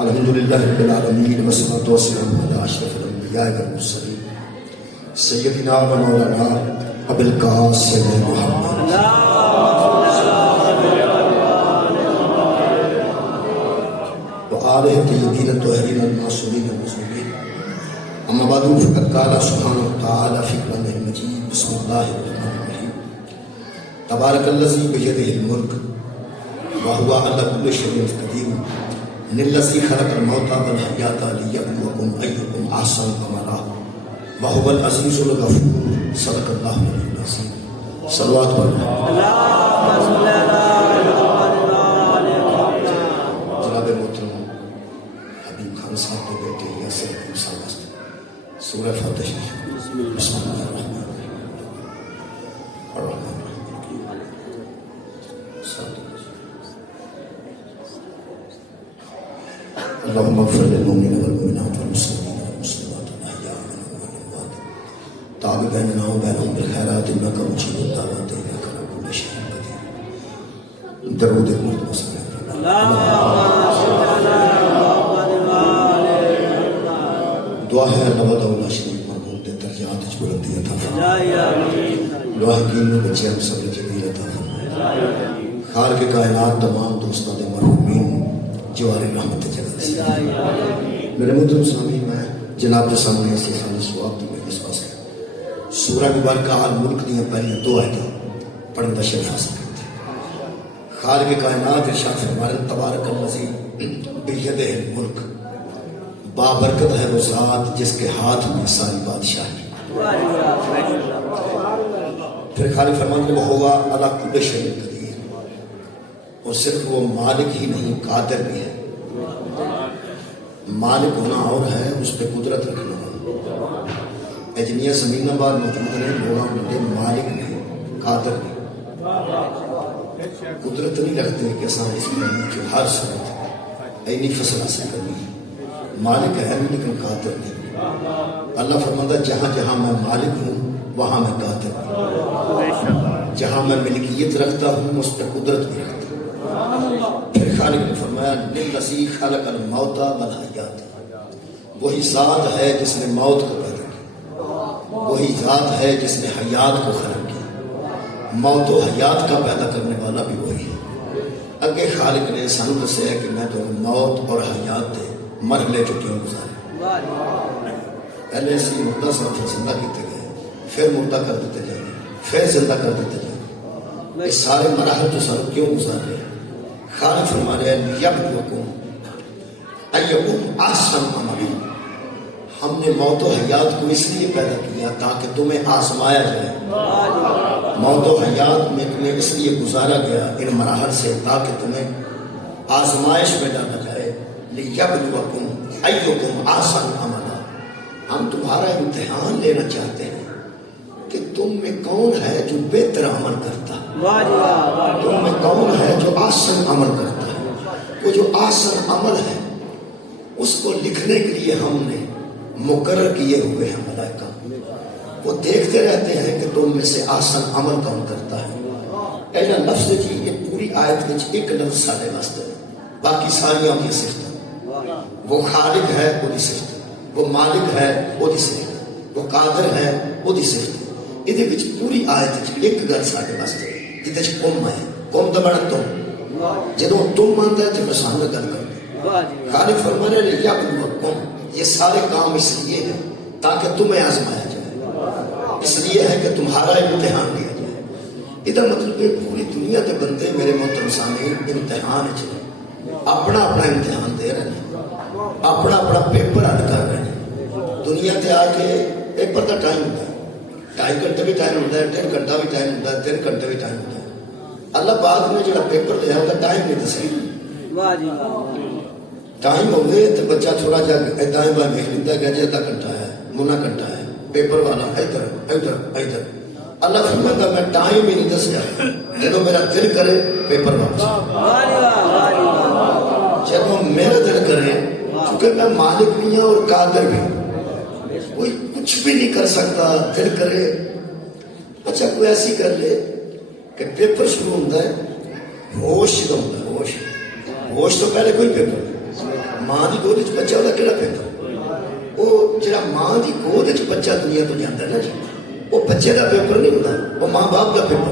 الحمدللہ رب العالمین والصلاۃ والسلام علی اشرف الانبیاء والمرسلین سیدنا و مولانا ابو القاسم محمد وآلہ الطیبین الطاہرین المعصومین المظلومین اما بعد فقد قال سبحانہ وتعالی فی کلامہ المجید بسم اللہ الرحمن الرحیم تبارک الذی بیدہ الملک وهو على كل شيء قدير للذي خلق الموت والحياة ليبلوكم أيكم أحسن عملا وهو العزيز الغفور صدق الله العلي العظيم صلوات جناب محترم حبیب خان صاحب کے بیٹے یاسر حبیب صاحب سورہ فاتحہ بسم اللہ الرحمن الرحیم اللهم اغفر للمؤمنين والمؤمنات والمسلمين والمسلمات الاحياء منهم والاموات تعال بيننا وبينهم بالخيرات انك مجيب الدعوات انك على كل شيء قدير درود مرتبہ صلی دعا ہے اللہ تعالی شریف محمود کے درجات وچ بلندی عطا فرمائے دعا ہے کہ بچے ہم سب جمیل عطا فرمائے خالق کائنات تمام دوستوں دے مرحومین جوار رحمت جگہ سے میرے محترم سامعین میں جناب کے سامنے ایسے خالی سواب دی میں اس پاس ہے سورہ مبارکہ الملک دیا پہلی دو آیتیں پڑھن دا شرف حاصل کرتے خالق کائنات ارشاد فرمائے تبارک الذی بیدہ الملک بابرکت ہے وہ ذات جس کے ہاتھ میں ساری بادشاہی پھر خالق فرماتے وہ ہوا علی کل شیء قدیر اور صرف وہ مالک ہی نہیں قادر بھی ہے مالک ہونا اور ہے اس پہ قدرت رکھنا ہے جنیا زمین بار موجود ہیں لوگوں کے مالک نہیں قادر نہیں قدرت نہیں رکھتے کہ سارے اس میں کہ ہر صورت اینی فصل حاصل کرنی ہے مالک ہے لیکن قادر نہیں اللہ فرماتا جہاں جہاں میں مالک ہوں وہاں میں قادر ہوں جہاں میں ملکیت رکھتا ہوں اس پہ قدرت بھی رکھتا ہوں پھر خالق نے فرمایا للذی خلق الموت والحیات وہی ذات ہے جس نے موت کو پیدا کیا وہی ذات ہے جس نے حیات کو خلق کیا موت و حیات کا پیدا کرنے والا بھی وہی ہے اگے خالق نے سانو دسیا کہ میں تو موت اور حیات دے مرحلے چھٹیوں گزارے پہلے اسی مردہ سب زندہ کیتے گئے پھر مردہ کر دیتے جائیں پھر زندہ کر دیتے جائیں یہ سارے مراحل تو سانو کیوں گزار رہے ہیں خالق فرما رہے ہیں یبلوکم ایکم احسن عملا ہم نے موت و حیات کو اس لیے پیدا کیا تاکہ تمہیں آزمایا جائے موت و حیات میں تمہیں اس لیے گزارا گیا ان مراحل سے تاکہ تمہیں آزمائش میں ڈالا جائے لیبلوکم ایکم احسن عملا ہم تمہارا امتحان لینا چاہتے ہیں کہ تم میں کون ہے جو بہتر عمل کرتا ہے تم میں کون ہے جو آسن عمل کرتا ہے وہ جو آسن عمل ہے اس کو لکھنے کے لیے ہم نے مقرر کیے ہوئے ہیں ملائکہ وہ دیکھتے رہتے ہیں کہ تم میں سے آسن عمل کون کرتا ہے ایسا لفظ جی یہ پوری آیت میں ایک لفظ سارے واسطے باقی ساریاں کی صفت وہ خالق ہے وہ دی صفت وہ مالک ہے وہ دی صفت وہ قادر ہے وہ دی صفت یہ پوری آیت ایک گل سارے واسطے جہاں کم ہے کم تو بڑا تم جدو تم آتا ہے تو سامنے گل کرتے خالق فرمانے لے یا کم یہ سارے کام اس لیے ہیں تاکہ تمہیں آزمایا جائے اس لیے ہے کہ تمہارا امتحان لیا جائے ادھر مطلب ہے پوری دنیا کے بندے میرے محترم سامنے امتحان چلے اپنا اپنا امتحان دے رہے ہیں اپنا اپنا پیپر حل کر رہے ہیں دنیا تے آ کے پیپر کا ٹائم ہوتا ہے 2.5 گھنٹے بھی ٹائم ہوتا ہے 1.5 گھنٹہ بھی ٹائم ہوتا ہے 3 گھنٹے بھی ٹائم ہوتا ہے اللہ پاک نے جڑا پیپر لیا ہوتا ٹائم نہیں دسی ٹائم ہو گئے تو بچہ تھوڑا جا دائیں بائیں دیکھ لیتا ہے کہ 1/2 گھنٹہ ہے منا گھنٹہ ہے پیپر والا ادھر ادھر ادھر اللہ فرماتا میں ٹائم ہی نہیں دسیا جب میرا دل کرے پیپر واپس جب میرا دل کرے کیونکہ میں مالک بھی ہوں اور قادر بھی ہوں کوئی کچھ بھی نہیں کر سکتا دل کرے اچھا کوئی ایسی کر لے کہ پیپر شروع ہوتا ہے ہوش کا ہوتا ہے ہوش تو پہلے کوئی پیپر ماں کی گود بچہ وہ کہڑا پہنتا وہ جا ماں کی گود بچہ دنیا تو جانا نا جی وہ بچے کا پیپر نہیں ہوتا وہ ماں باپ کا پیپر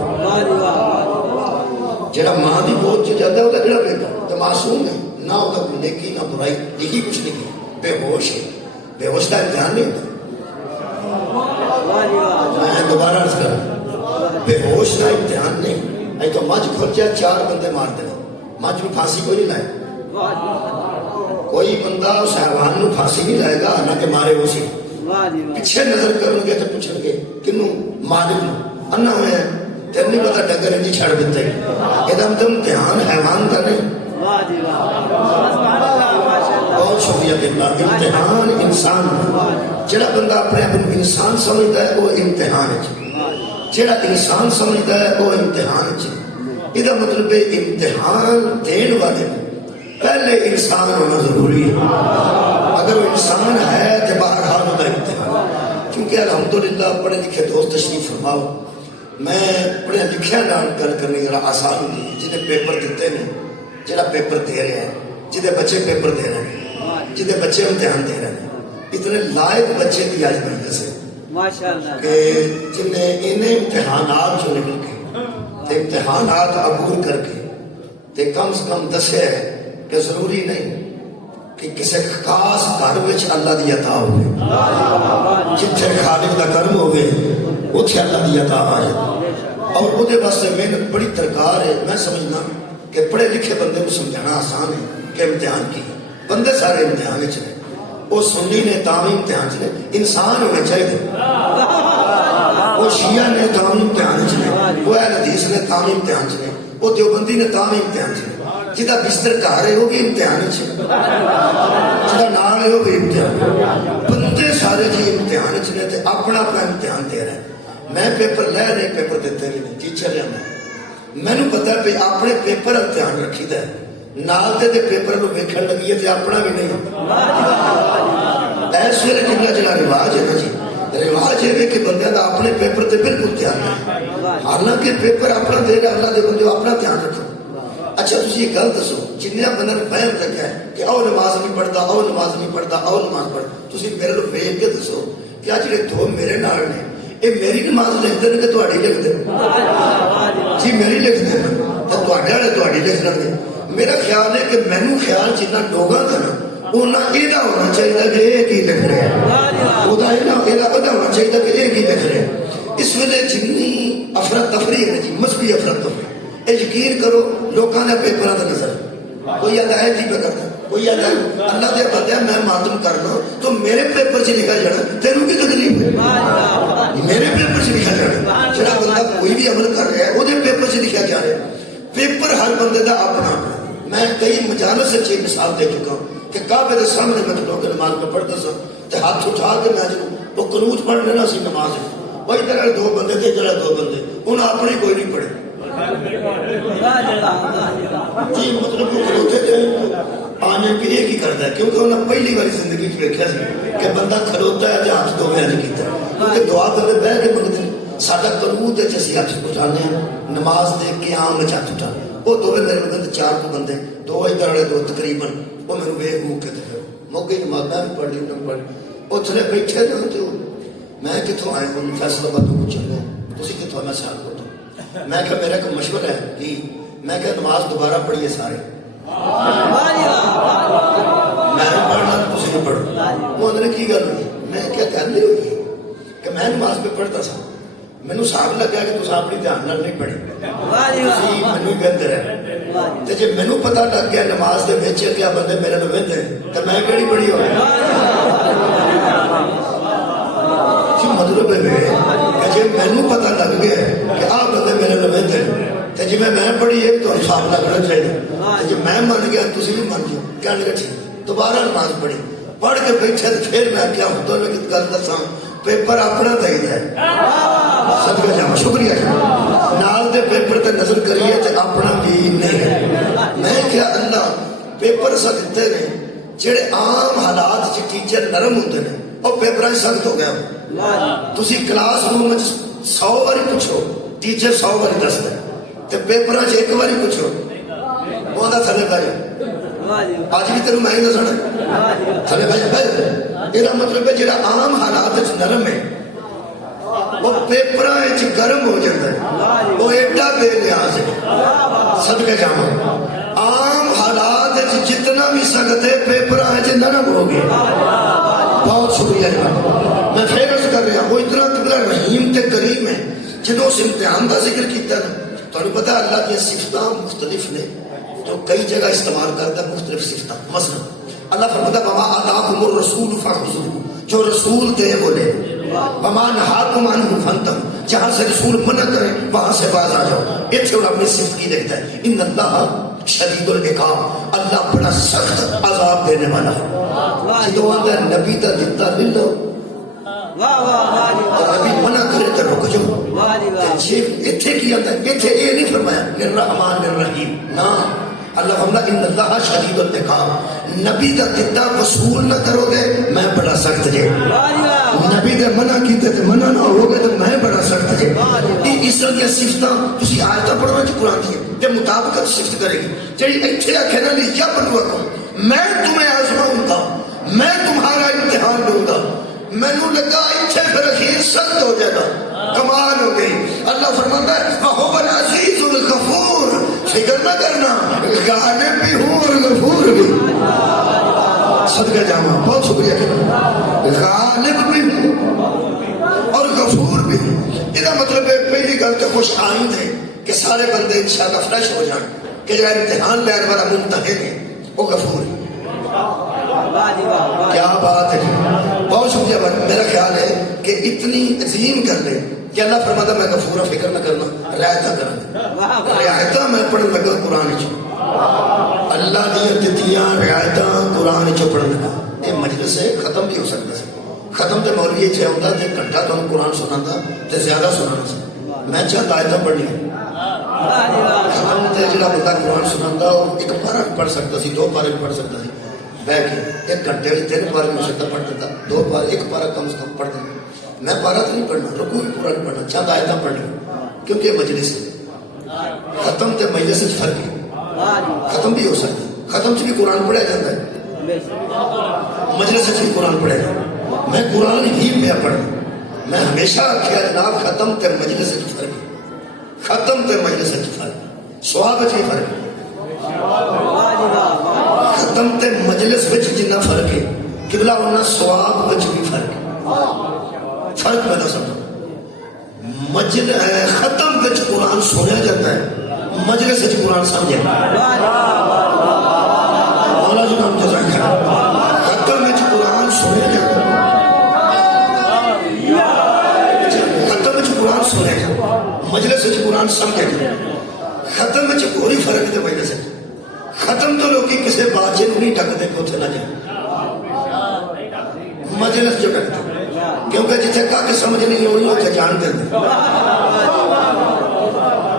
جا ماں کی گود جاتا وہ کہڑا پہنتا تو معصوم ہے نہ وہ کوئی نیکی نہ برائی لکھی کچھ نہیں کی بے ہوش ہے بے ہوش کا امتحان نہیں ہوتا میں دوبارہ عرض کر بے ہوش کا امتحان نہیں ای تو مجھ کھل جائے 4 بندے مار دے مجھ میں پھانسی کوئی نہیں لائے کوئی بندہ اس حیوان نو پھانسی نہیں لائے گا نہ کہ مارے وہ سی پیچھے نظر کرن گے تو پوچھن گے کنوں مالک نو انا ہوئے تین نہیں پتا ڈنگر انجی چھڑ دیتے یہ امتحان حیوان کا نہیں بہت شکریہ باللہ امتحان انسان جڑا بندہ اپنے آپ کو انسان سمجھتا ہے وہ امتحان ہے جڑا انسان سمجھتا ہے وہ امتحان ہے یہ مطلب ہے امتحان دین والے پہلے انسان ہونا ضروری ہے اگر وہ انسان ہے تو بہرحال ہوتا ہے امتحان کیونکہ الحمدللہ پڑھے لکھے دوست تشریف فرماؤ میں پڑھے لکھے نال گل کرنے ذرا آسان ہوتی ہے جنہیں پیپر دیتے ہیں جڑا پیپر دے رہے ہیں جہاں بچے پیپر دے رہے ہیں جہاں بچے امتحان دے رہے ہیں اتنے لائق بچے کی آج بن دسے کہ جنہیں انہیں امتحانات جو نکل کے امتحانات عبور کر کے کم سے کم دسے کہ ضروری نہیں کہ کسی خاص گھر وچ اللہ دی عطا ہوئے جتھے خالق دا کرم ہوئے اتھے اللہ دی عطا آئے اور وہ دے واسطے محنت بڑی درکار ہے میں سمجھنا کہ پڑھے لکھے بندے کو سمجھانا آسان ہے کہ امتحان کی بندے سارے امتحان چلے وہ سنی نے تاوی امتحان چلے انسان ہونے چاہیے وہ شیعہ نے تاوی امتحان چلے وہ اہل حدیث نے تاوی امتحان چلے وہ دیوبندی نے تاوی امتحان چلے جہاں بستر گھر ہے وہ بھی امتحان چلے جہاں نال ہے وہ بھی امتحان بندے سارے جی امتحان چلے تھے اپنا اپنا امتحان دے رہے ہیں میں پیپر لے رہے پیپر دیتے نہیں ٹیچر لیا میں نے پتا پہ اپنے پیپر امتحان رکھی دا ہے نال دے پیپر کو ویکھن لگی ہے تے اپنا بھی نہیں ایس ویلے جنگا جڑا رواج ہے نا جی رواج ہے کہ بندے دا اپنے پیپر تے بالکل دھیان نہیں حالانکہ پیپر اپنا دے گا اللہ دے بندے اپنا دھیان رکھو اچھا تسی یہ گل دسو جنیا بندے نے فہم رکھا ہے کہ او نماز نہیں پڑھتا او نماز نہیں پڑھتا او نماز پڑھتا تسی میرے لو ویکھ کے دسو کہ جڑے دو میرے نال نے یہ میری نماز لکھتے ہیں کہ تہاڈی لکھتے ہیں جی میری لکھتے ہیں تو تہاڈے والے تہاڈی لکھ لیں گے میرا خیال ہے کہ مینو خیال جتنا لوگوں کا نا اتنا یہ ہونا چاہیے کہ یہ کی لکھ رہے ہیں وہ ہونا چاہیے کہ یہ کی لکھ رہے ہیں اس ویلے جنی افراتفری ہے جی مذہبی افراتفری یہ یقین کرو لوگوں نے پیپروں کا نظر کوئی آتا ہے جی پہ کرتا کوئی آتا ہے اللہ دے بندے میں ماتم کرنا تو میرے پیپر سے لکھا جانا تینوں کی تکلیف ہے میرے پیپر سے لکھا جانا جڑا بندہ کوئی بھی عمل کر رہا ہے وہ پیپر سے لکھا جا رہا ہے پیپر ہر بندے کا اپنا میں کئی مجالس سے چیز مثال دے چکا ہوں کہ کعبے کے سامنے میں لوگ نماز میں پڑھتا سا تو ہاتھ اٹھا کے میں وہ قنوت پڑھ لینا سی نماز وہ ادھر دو بندے تھے ادھر دو بندے انہیں اپنی کوئی نہیں پڑھے جی مطلب وہ کھلوتے تھے آنے کے ایک ہی کرتا ہے کیونکہ انہیں پہلی باری زندگی دیکھا سی کہ بندہ کھلوتا ہے تو ہاتھ دو میں کیتا کیونکہ دعا کرنے بہ کے منگتے ساڈا قنوت ہے جیسے ہاتھ اٹھانے ہیں نماز دے قیام میں ہاتھ اٹھانے وہ دو میرے بندے 4 کو بندے دو ادھر والے دو تقریباً وہ میرے ویگ ہو کے موقع نماز میں بھی پڑھ لی انہوں نے پڑھ لی وہ تھلے بیٹھے جو تو میں کتوں آئے ہوں فیصلہ بات کو پوچھیں گے تسی کتوں میں سیال کرتا ہوں میں کہ میرا کوئی مشورہ ہے کہ میں کہ نماز دوبارہ پڑھیے سارے میں پڑھنا تسی نہیں پڑھو وہ انہوں نے کی گل ہوئی میں کیا کرنے ہوئی کہ میں نماز پہ پڑھتا سا مینوں صاحب لگا کہ تساں اپنی دھیان نال نہیں پڑھی تسی مینوں کہندے رہے تے جے مینوں پتہ لگ گیا نماز دے وچ کیا بندے میرے نال ویندے تے میں کیڑی پڑھی ہوے کی مطلب ہے کہ جے مینوں پتہ لگ گیا کہ آ بندے میرے نال ویندے تے جے میں پڑھی ہے تو صاحب لگنا چاہیے جے میں من گیا تسی بھی من جاؤ کہنے لگا ٹھیک دوبارہ نماز پڑھی پڑھ کے بیٹھے پھر میں کیا ہوتا ہے کہ گل دساں پیپر اپنا دے ہے صدقہ جاواں شکریہ نال دے پیپر تے نظر کریے تے اپنا بھی نہیں ہے میں کیا اللہ پیپر سا دیتے نے جڑے عام حالات چ ٹیچر نرم ہوندے نے او پیپراں سخت ہو گیا تسی کلاس روم وچ 100 باری پوچھو ٹیچر 100 باری دسدا تے پیپراں چ ایک باری پوچھو اوندا تھلے پے اج بھی تینوں میں ہی دسنا تھلے بھائی یہ مطلب ہے جڑا عام حالات نرم ہے وہ پیپراں گرم ہو جاتا ہے وہ ایڈا بے نیاز ہے صدقے جاواں عام حالات جتنا بھی سخت ہے پیپراں نرم ہو گئے بہت شکریہ جناب میں پھر عرض کر رہا وہ اتنا قبلہ رحیم تے کریم ہے جدو اس امتحان کا ذکر کیتا نا تو پتا اللہ کی صفتاں مختلف نے تو کئی جگہ استعمال کرتا ہے مختلف صفتاں مثلا اللہ فرماتا وما آتاکم الرسول فخذوہ جو رسول دے وہ لے وما نہاکم عنہ فانتہوا جہاں سے رسول منع کرے وہاں سے باز آ جاؤ ایتھے وہ اپنی صفت کی دیکھتا ہے ان اللہ شدید العقاب اللہ بڑا سخت عذاب دینے والا ہے جدو آتا نبی دا دتا لے لو اور ابھی منع کرے تو رک جاؤ ایتھے کی آتا ہے ایتھے یہ نہیں فرمایا الرحمن الرحیم نا اللہ فرماتا ان اللہ شدید العقاب نبی دا دتا وصول نہ کرو گے میں بڑا سخت جے نبی دے منع کیتے تے منع نہ ہوگے تو میں بڑا سخت جے یہ اس طرح کی صفتاں تسی آیتاں پڑھنا چ قرآن کی تے مطابقت صفت کرے گی جڑی ایتھے آکھے نا یبلوکم میں تمہیں آزماؤں گا میں تمہارا امتحان لوں گا مینوں لگا ایتھے پھر اخیر سخت ہو جائے گا کمال ہو گئی اللہ فرماتا ہے وَهُوَ الْعَزِيزُ الْغَفُورُ فکر نہ کرنا غالب بھی ہوں اور غفور بھی صدقہ جاواں بہت شکریہ غالب بھی ہوں اور غفور بھی یہ مطلب ہے پہلی گل تو خوش آئند ہے کہ سارے بندے انشاءاللہ فریش ہو جائیں کہ جو امتحان لینے والا ممتحن ہے وہ غفور ہے کیا بات ہے بہت شکریہ میرا خیال ہے کہ اتنی عظیم کر لیں کہ اللہ فرماتا میں غفور فکر نہ کرنا رعایتاں کرنا رعایتاں میں پڑھن لگا قرآن چ اللہ دیا دتیاں رعایتاں قرآن چ پڑھن لگا یہ مجلس ہے ختم بھی ہو سکتا ہے ختم تے مولوی اتنے آتا تے گھنٹہ تمہیں قرآن سناتا تے زیادہ سنانا سی میں چند آیتاں پڑھنی ختم تے جڑا بندہ قرآن سناتا وہ ایک پارہ پڑھ سکتا سی 2 پارے پڑھ سکتا سی بہ کے 1 گھنٹے میں 3 پارے ہو سکتا پڑھ دیتا 2 پارے 1 پارہ کم سے کم پڑھ دیتا میں پارہ تو نہیں پڑھنا رکوع بھی پورا نہیں پڑھنا چند آیتاں پڑھنی کیونکہ مجلس ہے ختم تے مجلس سے فرق ہے ختم بھی ہو سکتا ختم سے بھی قرآن پڑھا جاتا ہے مجلس سے بھی قرآن پڑھا جاتا ہے میں قرآن ہی پہ پڑھنا میں ہمیشہ کیا جناب ختم تے مجلس سے فرق ہے ختم تے مجلس سے فرق ہے ثواب سے فرق ہے ختم تے مجلس وچ جنہ فرق ہے قبلہ ہونا ثواب وچ بھی فرق ہے فرق میں نہ سمجھو ختم وچ قرآن سنیا جاتا ہے مجلس وچ قرآن سمجھا مولا جی نام جزاک ختم وچ قرآن سنیا جاتا ہے ختم وچ قرآن سنیا جاتا مجلس وچ قرآن سمجھا جاتا ختم وچ کوئی فرق نہیں مجلس وچ ختم تو لوگ کسی باچے کو نہیں ڈکتے کہ اتنے نہ جائیں مجلس جو ڈکتے کیونکہ جتنے کا کہ سمجھ نہیں ہونی اتنے جان دیں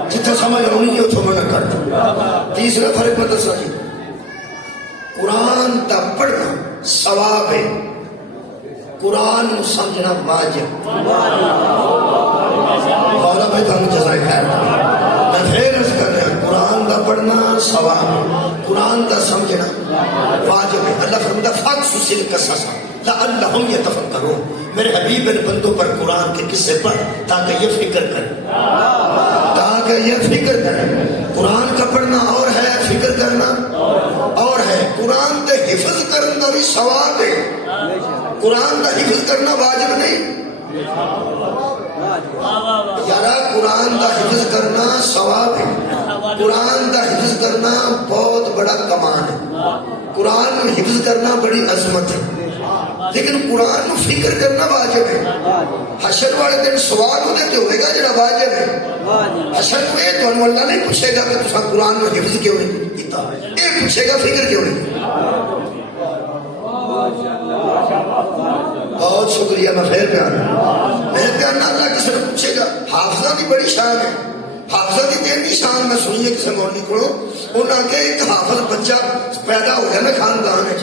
جتنے سمجھ ہونی ہے اتنے منع کر دیں تیسرا فرق میں دسا جی قرآن کا پڑھنا ثواب ہے قرآن سمجھنا واجب مولا بھائی تمہیں جزائے خیر میں پھر عرض کر رہا ہوں قرآن کا پڑھنا ثواب قرآن کا سمجھنا واجب ہے اللہ فرماتا فقصص القصص لعلہم یتفکرون میرے حبیب ان بندوں پر قرآن کے قصے پڑھ تاکہ یہ فکر کریں قرآن کا پڑھنا اور ہے فکر کرنا اور ہے قرآن کا حفظ کرنا بھی ثواب ہے قرآن کا حفظ کرنا واجب نہیں یارا قرآن کا حفظ کرنا ثواب ہے قرآن کا حفظ کرنا بہت بڑا کمال ہے قرآن میں حفظ کرنا بڑی عظمت ہے لیکن قرآن میں فکر کرنا واجب ہے حشر والے دن سوال ہونے تو ہوئے گا جڑا واجب ہے حشر میں تو اللہ نہیں پوچھے گا کہ تسا قرآن میں حفظ کیوں نہیں کیتا یہ پوچھے گا فکر کیوں نہیں بہت شکریہ میں پھر پیار اللہ کسی نے پوچھے گا حافظہ کی بڑی شان ہے حافظہ کی دین کی شان میں سنی ہے کسی مولوی کو انہوں نے ایک حافظ بچہ پیدا ہو گیا نا خاندان ہے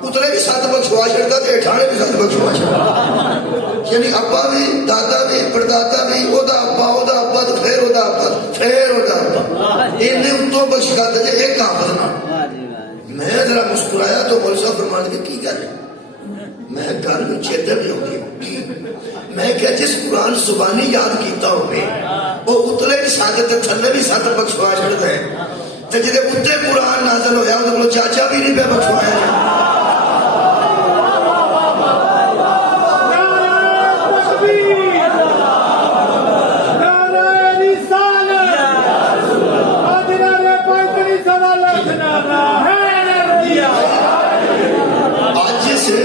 اتنے بھی 7 بخشوا چڑھتا تھے اٹھانے بھی 7 بخشوا چڑھتا یعنی ابا بھی دادا بھی پردادا بھی او دا ابا تو پھر او دا ابا پھر او دا ابا انہیں اتوں بخش کرتے تھے ایک حافظ نہ میں ذرا مسکرایا تو مول صاحب فرمان کے کی گل ہے؟ میں گل میں چیتے بھی ہوگی میں کیا جس قرآن زبانی یاد کیتا ہوئے وہ اتلے بھی ساتھ تے تھلے بھی ساتھ بخشوا چھڑ دے تے جدے اتنے قرآن نازل ہویا وہ تو چاچا بھی نہیں پہ بخشوایا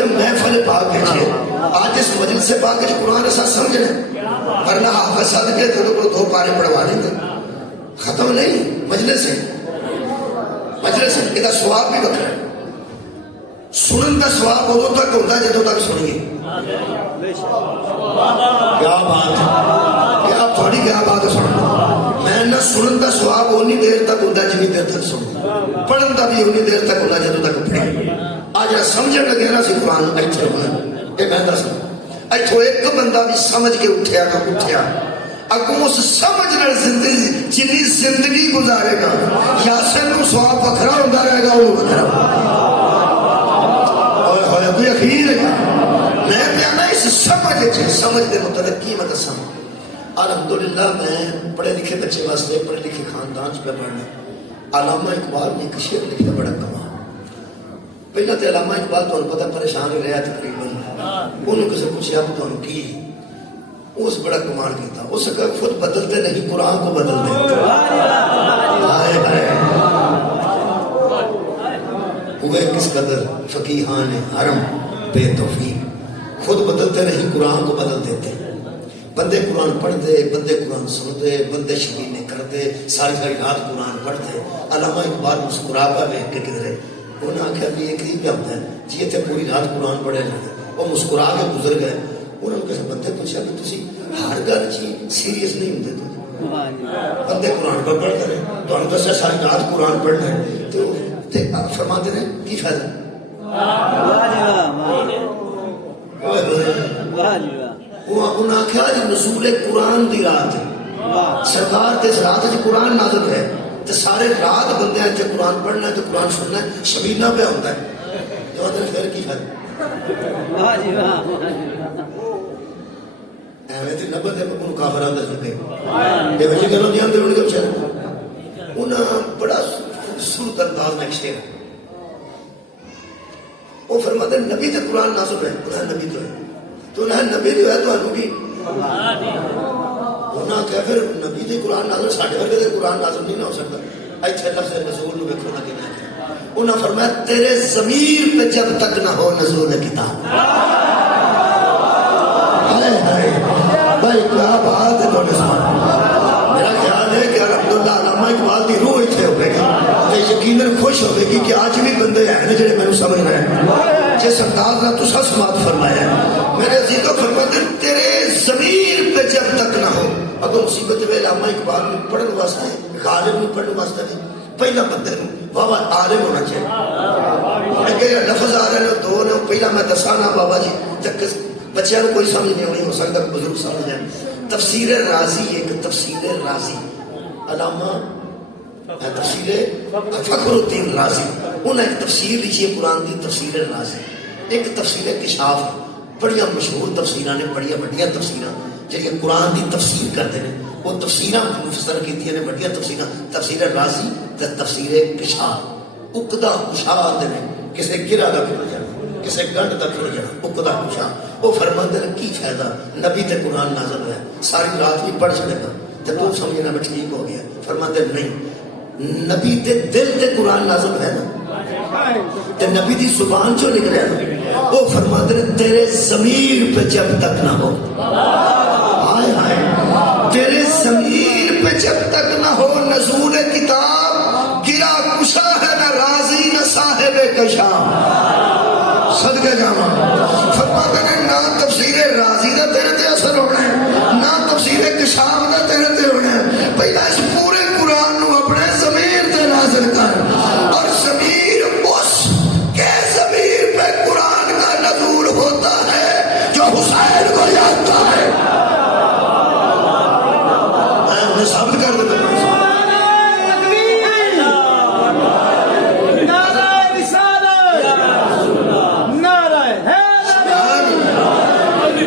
محفل پاک ہے آج اس مجلس سے پاک ہے قرآن ایسا سمجھنا ورنہ حافظ صادق کے دو دو پارے پڑھوا دیں گے ختم نہیں مجلس ہے یہ سواب بھی بکر ہے سنن کا سواب ادو تک ہوتا ہے جدو تک سنیے کیا بات ہے کیا تھوڑی کیا بات ہے سننا میں نہ سنن کا سواب اونی دیر تک ہوتا ہے جنی دیر تک سننا پڑھن کا بھی اونی دیر تک ہوتا ہے جدو تک پڑھے آج سمجھنے لگے نا سی قرآن ایتھے ہونا یہ میں دس ایتھوں ایک بندہ بھی سمجھ کے اٹھیا نہ اٹھیا اگوں اس سمجھ نال زندگی جنی زندگی گزارے گا یاسین کو سواب وکھرا ہوندا رہے گا وہ وکھرا ہوئے کوئی یقین ہے میں کہنا اس سمجھ دے متعلق کی مت سمجھ الحمدللہ میں پڑھے لکھے بچے واسطے پڑھے لکھے خاندان چ پہ پڑھنا علامہ اقبال نے ایک شعر لکھا بڑا کمال پہلا تو علامہ اقبال تو پتہ پریشان ہی رہا تقریباً انہوں کسی پوچھا تو کی اس بڑا کمال کیتا اس کا خود بدلتے نہیں قرآن کو بدل دیتے ہوئے کس قدر فقیہان حرم بے توفیق خود بدلتے نہیں قرآن کو بدل دیتے بندے قرآن پڑھتے بندے قرآن سنتے بندے شکینے کرتے ساری رات قرآن پڑھتے علامہ اقبال مسکرا پہ ویکھ کے کدھر انہوں نے آخیا بھی ایک ہی پہ ہوتا ہے جی اتنے پوری رات قرآن پڑھے جاتے وہ مسکرا کے گزر گئے انہوں نے کسی بندے پوچھا کہ تسی ہر گل چی سیریس نہیں ہوتے بندے قرآن پر پڑھتے رہے تو ہم دسیا ساری رات قرآن پڑھنا ہے تو فرماتے رہے کی فائدہ انہوں نے آخیا جی نزول قرآن دی رات سرکار کے رات قرآن نازل ہے تو سارے رات بندے ہیں قرآن پڑھنا ہے تو قرآن سننا ہے شبینہ پہ ہوتا ہے جو پھر کی فائدہ ایویں تے نبت ہے کو کافراں دے سکے یہ وجہ کرو نہیں اندر انہوں نے انہاں بڑا خوبصورت انداز میں شعر وہ فرماتے ہیں نبی تے قرآن نازل ہے انہاں نبی تو ہے تو نہ نبی جو ہے تو انہوں کی انہاں کہ پھر نبی تے قرآن نازل ساڈے ورگے تے قرآن نازل نہیں نہ ہو سکتا ایتھے لفظ رسول نو ویکھو نہ کہنا ہے انہاں فرمایا تیرے ضمیر پہ جب تک نہ ہو نزول کتاب بھائی کیا بات ہے میرا خیال ہے کہ الحمدللہ علامہ اقبال کی روح اتنے ہوئے گی تو یقیناً خوش ہوئے گی کہ آج بھی بندے ہیں جڑے میں سمجھ رہے ہیں جس انداز کا تسا سماعت فرمایا ہے میرے عزیزوں فرماتے تیرے ضمیر پہ جب تک نہ ہو اگر مصیبت میں علامہ اقبال میں پڑھنے واسطے غالب میں پڑھنے واسطے نہیں پہلا بندے نو بابا عالم ہونا چاہیے کہ لفظ آ رہے ہیں دو نے پہلا میں دسانا بابا جی بچیاں کو کوئی سمجھ نہیں ہونی ہو سکتا بزرگ سمجھ جائیں تفسیر رازی ایک تفسیر رازی علامہ تفسیر فخر الدین رازی انہوں نے ایک تفسیر لکھی ہے قرآن کی تفسیر رازی ایک تفسیر کشاف بڑیاں مشہور تفسیراں نے بڑیاں بڑیاں تفسیراں جہاں قرآن کی تفسیر کرتے ہیں وہ تفسیراں مفسر کیتیاں نے بڑیاں تفسیراں تفسیر رازی تے تفسیر کشاف اقدا کشا آتے ہیں کسی گرا کا کھل جانا کسی گنڈ کا کھل جانا اقدا کشا وہ فرماتے ہیں کی فائدہ نبی تے قرآن نازل ہے ساری رات بھی پڑھ چڑے گا تو تم سمجھنا میں ٹھیک ہو گیا فرماتے ہیں نہیں نبی تے دل تے قرآن نازل ہے نا تے نبی دی زبان جو نکلے نا وہ فرماتے ہیں تیرے ضمیر پہ جب تک نہ ہو ہائے ہائے تیرے ضمیر پہ جب تک نہ ہو نزول کتاب گرا کشا ہے نہ راضی نہ صاحب کشا صدقہ جاواں فرماتے ہیں نہ تفسیر راضی دا تیرے تے اثر ہونا ہے نہ تفسیر کشاف دا تیرے تے ہونا ہے پہلا اس پورے قرآن نو اپنے ضمیر تے نازل کر اور ضمیر اس کے ضمیر پہ قرآن کا نزول ہوتا ہے جو حسین کو یادتا ہے میں انہیں ثابت کر دیتا ہوں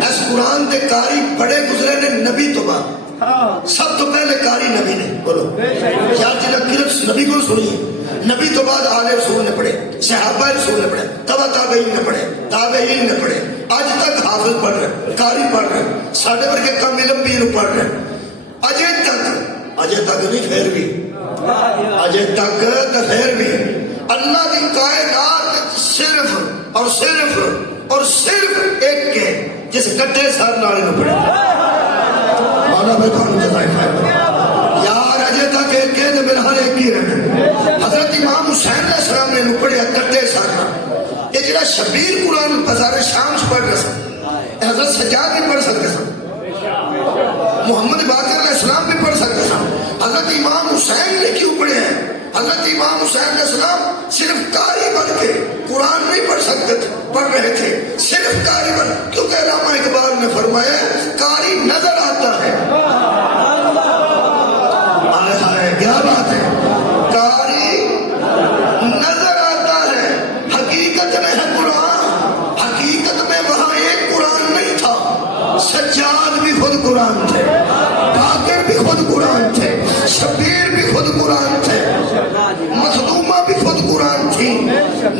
اس قرآن دے قاری بڑے گزرے نے نبی تو بعد سب تو پہلے قاری نبی نے بولو یار جنہیں قرآن نبی کو سنیے نبی تو بعد آل رسول نے پڑھے صحابہ رسول نے پڑھے تبا تابعین نے پڑھے تابعین نے پڑھے آج تک حافظ پڑھ رہے قاری پڑھ رہے ساڑھے ورگے کم علم بھی پڑھ رہے اجے تک نہیں پھر بھی اجے تک تو پھر بھی اللہ کی کائنات صرف اور صرف اور صرف ایک کے جس کٹے سر نالے نہ پڑے مولا میں کون جزائے خیر یار اجے تک ایک کے تو میرا ہر ایک ہی رہنا حضرت امام حسین علیہ السلام نے پڑھیا کٹے سر نال یہ جڑا شبیر قرآن بازار شام سے پڑھ رہا سن حضرت سجاد بھی پڑھ سکتے سن محمد باقر علیہ السلام بھی پڑھ سکتے سن حضرت امام حسین نے کیوں پڑھے ہیں حضرت امام حسین علیہ السلام صرف قاری بن کے قرآن نہیں پڑھ سکتے تھے پڑھ رہے تھے صرف قاری بن کیونکہ علامہ اقبال نے فرمایا قاری نظر آتا ہے کیا بات ہے قاری نظر آتا ہے حقیقت میں ہے قرآن حقیقت میں وہاں ایک قرآن نہیں تھا سجاد بھی خود قرآن تھے باقر بھی خود قرآن تھے شبیر بھی خود قرآن تھے مخدومہ بھی خود قرآن تھی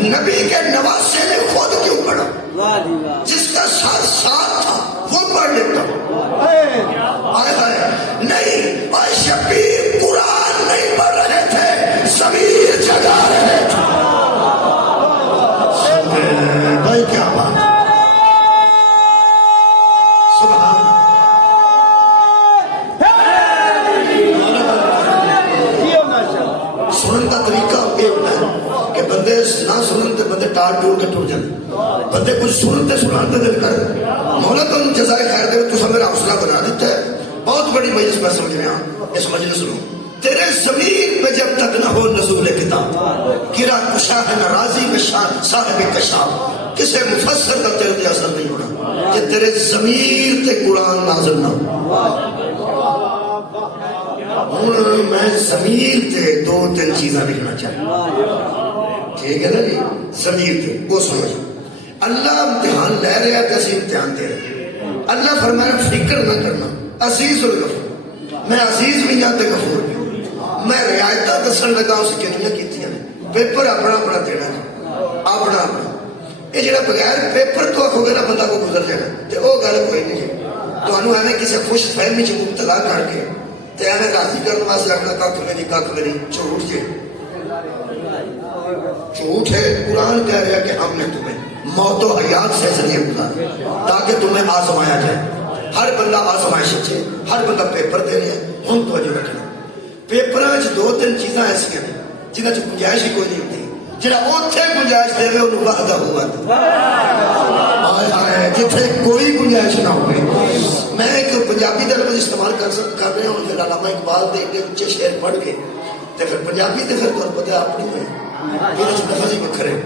نبی کے نواسے نے خود کیوں پڑھا جس کا ساتھ ساتھ تھا وہ پڑھ لیتا نہیں اور شبیر قرآن نہیں پڑھ رہے تھے ضمیر جگا رہے تھے بھائی کیا بات سنن کا طریقہ یہ ہوتا ہے کہ بندے نہ سنن تے بندے ٹال ٹول کے ٹر جاتے بندے کچھ سنن تے سنان تے دل کر مولا تو جزائے خیر دے تو میرا حوصلہ بنا دیتا ہے بہت بڑی مجلس میں سمجھ رہے ہیں اس مجلس میں تیرے ضمیر پہ جب تک نہ ہو نزول کتاب گرا کشا ہے نہ راضی بشان صاحب کشاف کسے مفسر کا تیرے اثر نہیں ہونا کہ تیرے ضمیر تے قرآن نازل نہ ہو میں ضمیر تے دو تین چیزاں لکھنا چاہتا ٹھیک ہے نا جی ضمیر تے وہ سمجھ اللہ امتحان لے رہے ہیں کسی امتحان دے رہے اللہ فرمایا فکر نہ کرنا عزیز الغفور میں عزیز بھی ہاں تے غفور بھی میں رعایتہ دسن لگا اس کتنیاں کیتیاں پیپر اپنا اپنا دینا اپنا اپنا یہ جڑا بغیر پیپر تو آکھو گے نا بندہ کو گزر جانا تے وہ گل کوئی نہیں ہے تو انہوں ایویں کسی خوش فہمی چ مبتلا کر کے تے ایویں راضی کرنے واسطے آخنا کھ میری جھوٹ جے جھوٹ ہے قرآن کہہ رہا کہ ہم نے تمہیں موت و حیات سے ذریعے گزارا تاکہ تمہیں آزمایا جائے ہر بندہ آزمائش ہے ہر بندہ پیپر دے رہے ہیں ہم توجہ رکھنا پیپراں چ دو تین چیزاں ایسیاں ہیں جنہاں چ گنجائش ہی کوئی نہیں ہوتی جہاں اوتھے گنجائش دے انہوں وحدہ ہوا جتھے کوئی گنجائش نہ ہوئے میں ایک پنجابی کا لفظ استعمال کر رہے ہوں پھر علامہ اقبال دے کے اچھے شعر پڑھ کے تے پھر پنجابی تے پھر تمہیں پتہ اپنی ہوئے پھر اس لفظ ہی وکھرے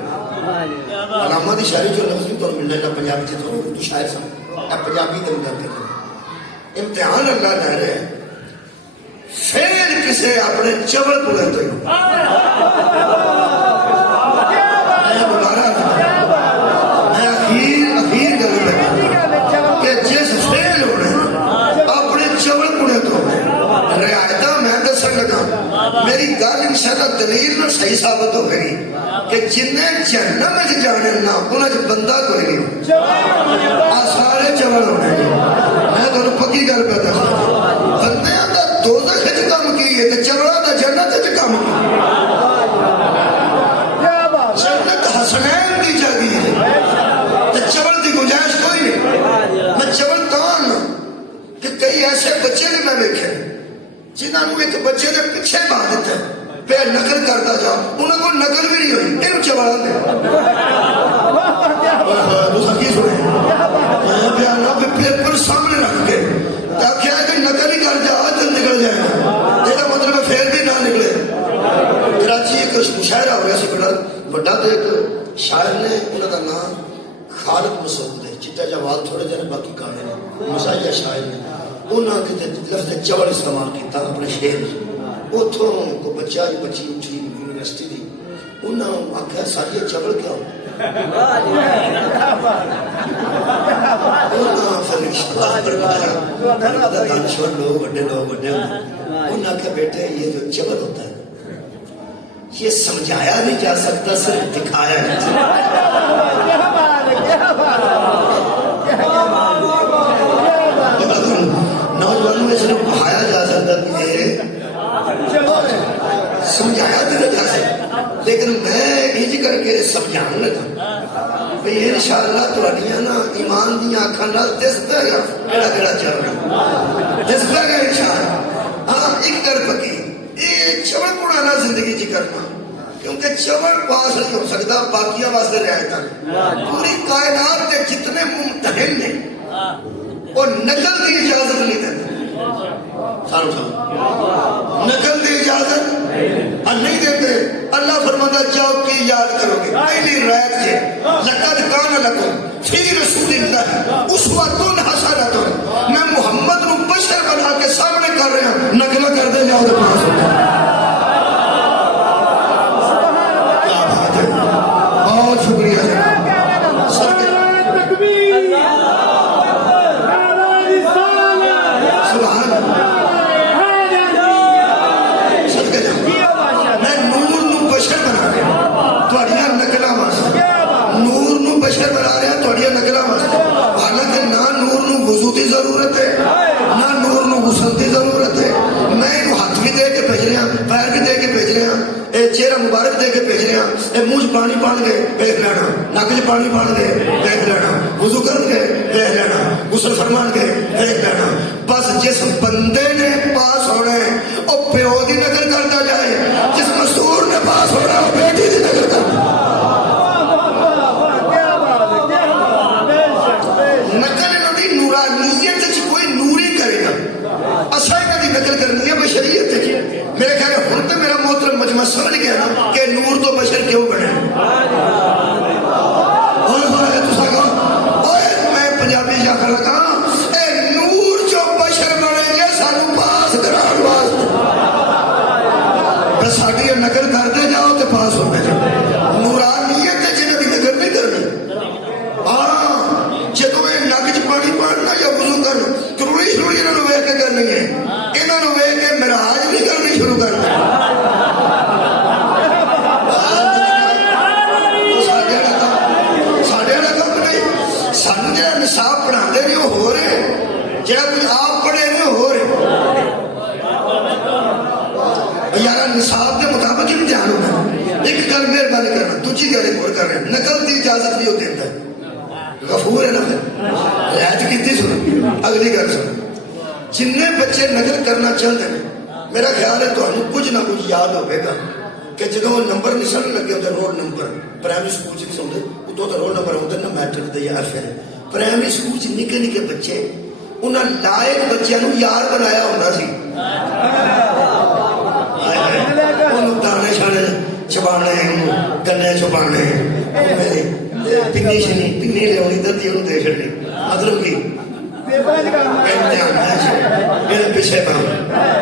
علامہ دی شاعری جو لفظ تو ملنے لگا پنجابی سے تو اردو شاعر سن اب پنجابی تے مدد امتحان اللہ لے رہے ہیں فیل کسے اپنے چبل کو لیتے ہو میں دوبارہ میں اخیر گل لگا کہ جس فیل ہونے اپنے چبل کو لیتے ہو رعایتہ میں دسن لگا میری گل انشاءاللہ دلیل میں صحیح ثابت ہو گئی کہ جنہیں جہنم میں جانے نہ انہیں بندہ کوئی نہیں ہو سارے چبل ہونے میں تو پکی گل پہ دسا بندے کا دوزخ وچ کم کی ہے تے چبڑا دا جنت وچ کم کی جنت حسنین دی جگہ ہے تے چبڑ دی گنجائش کوئی نہیں میں چبڑ کون کہ کئی ایسے بچے نے میں دیکھے جنہاں نوں ایک بچے نے پیچھے پا دیتا پہ نقل کرتا جا انہوں کو نقل بھی نہیں ہوئی انہوں چبڑا دے دوسرا کی سنے میں بیانہ پہ پیپر سامنے رکھ کے کیا کہ نقل ہی کر جا آج نکل جائے تیرا مطلب ہے پھر بھی نہ نکلے کراچی ایک مشاعرہ ہو گیا سی بڑا تو ایک شاعر نے انہوں کا نام خالد مسعود ہے چٹا جا وال تھوڑے جانے باقی کہانے نے مسائیہ شاعر نے انہوں نے لفظ چبڑ استعمال کیتا اپنے شعر اتوں کو بچہ بچی اٹھی یونیورسٹی دی انہوں آخیا ساری چبڑ کیا ہو انہوں پھر شباب فرمایا دانشور لوگ بڑے ہوتے انہوں نے کہا بیٹے یہ جو جبر ہوتا ہے یہ سمجھایا نہیں جا سکتا صرف دکھایا جا سکتا نوجوانوں میں صرف بہایا جا سکتا کہ سمجھایا تو نہیں جا سکتا لیکن میں انج کر کے سمجھاؤں لگا بھئی انشاءاللہ تواڈیاں نا ایمان دیاں اکھاں نال دس پے گا کیڑا کیڑا چل رہا دس پے گا انشاءاللہ ہاں ایک گل پکی یہ چوڑ پڑانا زندگی چ کرنا کیونکہ چوڑ پاس نہیں ہو سکتا باقیاں واسطے رعایت پوری کائنات کے جتنے ممتحن نے وہ نقل کی اجازت نہیں دیتے نقل کی اجازت نہیں دیتے اللہ فرماتا جاؤ کی یاد کرو گے پہلی رعایت سے لقد کان لکم فی رسول اللہ اسوۃ حسنۃ میں محمد کو بشر بنا کے سامنے کر رہا ہوں نقل کر دے جاؤ پاس کیا بات ہے بہت شکریہ بشر بنا رہے ہیں تھوڑی نقل واسطے حالانکہ نہ نور نو وضو کی ضرورت ہے نہ نور نو غسل کی ضرورت ہے میں انہوں ہاتھ بھی دے کے بھیج رہا پیر بھی دے کے بھیج رہا چہرہ مبارک دے کے بھیج رہا منہ پانی پان کے دیکھ لینا نک چ پانی پان کے دیکھ لینا وضو کر کے دیکھ لینا غسل فرمان کے دیکھ لینا بس جس بندے نے پاس ہونا ہے وہ پیو کی نقل کرتا جائے جس مستور نے پاس ہونا ہے وہ بیٹی کی نقل کرتا نقل کرنی ہے بشریت میرے خیال ہے ہن تو میرا محترم مجمع سمجھ گیا نا کہ نور تو بشر کیوں بنے میں پنجابی جا کر لگا اے نور جو بشر بنے گے سانو پاس کران واسطے ساڈی نقل کرتے جاؤ تو پاس ہو جاؤ نورانیت جنہیں بھی نقل نہیں کرنی ہاں جدو یہ نک چ پانی پڑنا یا وضو کرنا تروڑی شروڑی انہوں ویکھ کے کرنی ہے انہوں ویکھ کے معراج نہیں کرنی شروع کرنا ساڈے والا کم نہیں سانو جہاں نصاب پڑھا نہیں وہ ہو رہے جہاں کوئی آپ پڑھے نہیں وہ ہو رہے یار نصاب کے مطابق ہی دھیان ہونا ایک گل مہربانی کرنا دوسری گل ایک اور کر رہے ہیں نقل کی اجازت بھی وہ دیتا ہے غفور ہے نا پھر رعایت کیتی سنو اگلی گل سنو جننے بچے نقل کرنا چاہتے ہیں میرا خیال ہے تو کچھ نہ کچھ یاد ہوئے گا کہ جدو نمبر نشان لگے ہوتے رول نمبر پرائمری سکول چ نہیں سنتے اتوں تو رول نمبر ہوتے نا میٹرک یا ایف ہے پرائمری سکول چ نکے نکے بچے انہوں لائق بچوں کو یار بنایا ہوتا سی دانے شانے چبانے گنے چبانے پنی شنی پنی لیا دھرتی انہوں دے چڑنی مطلب کی یہ پیچھے پاؤں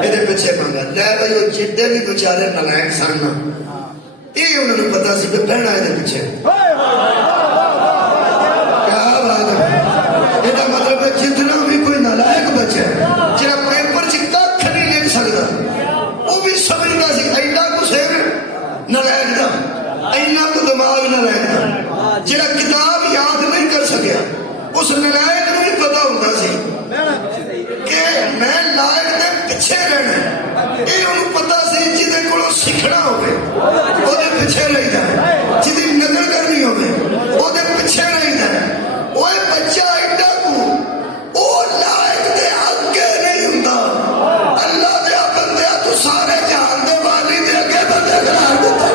یہ پیچھے پاؤں لے بھائی وہ جدے بھی بچارے نلائق سن یہ انہوں نے پتا سی کہ بہنا یہ پیچھے کیا بات ہے یہ مطلب ہے جتنا بھی کوئی نلائق بچہ جہاں پیپر چ کھ نہیں لکھ سکتا وہ بھی سمجھنا سی ایڈا کو سر نلائق کا اینا کو دماغ نلائق کا جہاں کتاب یاد نہیں کر سکیا اس نلائق کو بھی پتا ہوتا سی کہ میں لائق دے پیچھے رہنا یہ انہوں پتا سی جہاں کو سیکھنا ہوگی وہ پیچھے نہیں جائے جی نظر کرنی ہوگی وہ پیچھے نہیں جائے وہ بچہ ایڈا کو وہ لائق دے اگے نہیں ہوں اللہ دیا بندیا تو سارے جہان دے والی دے اگے بندے قرار دیتا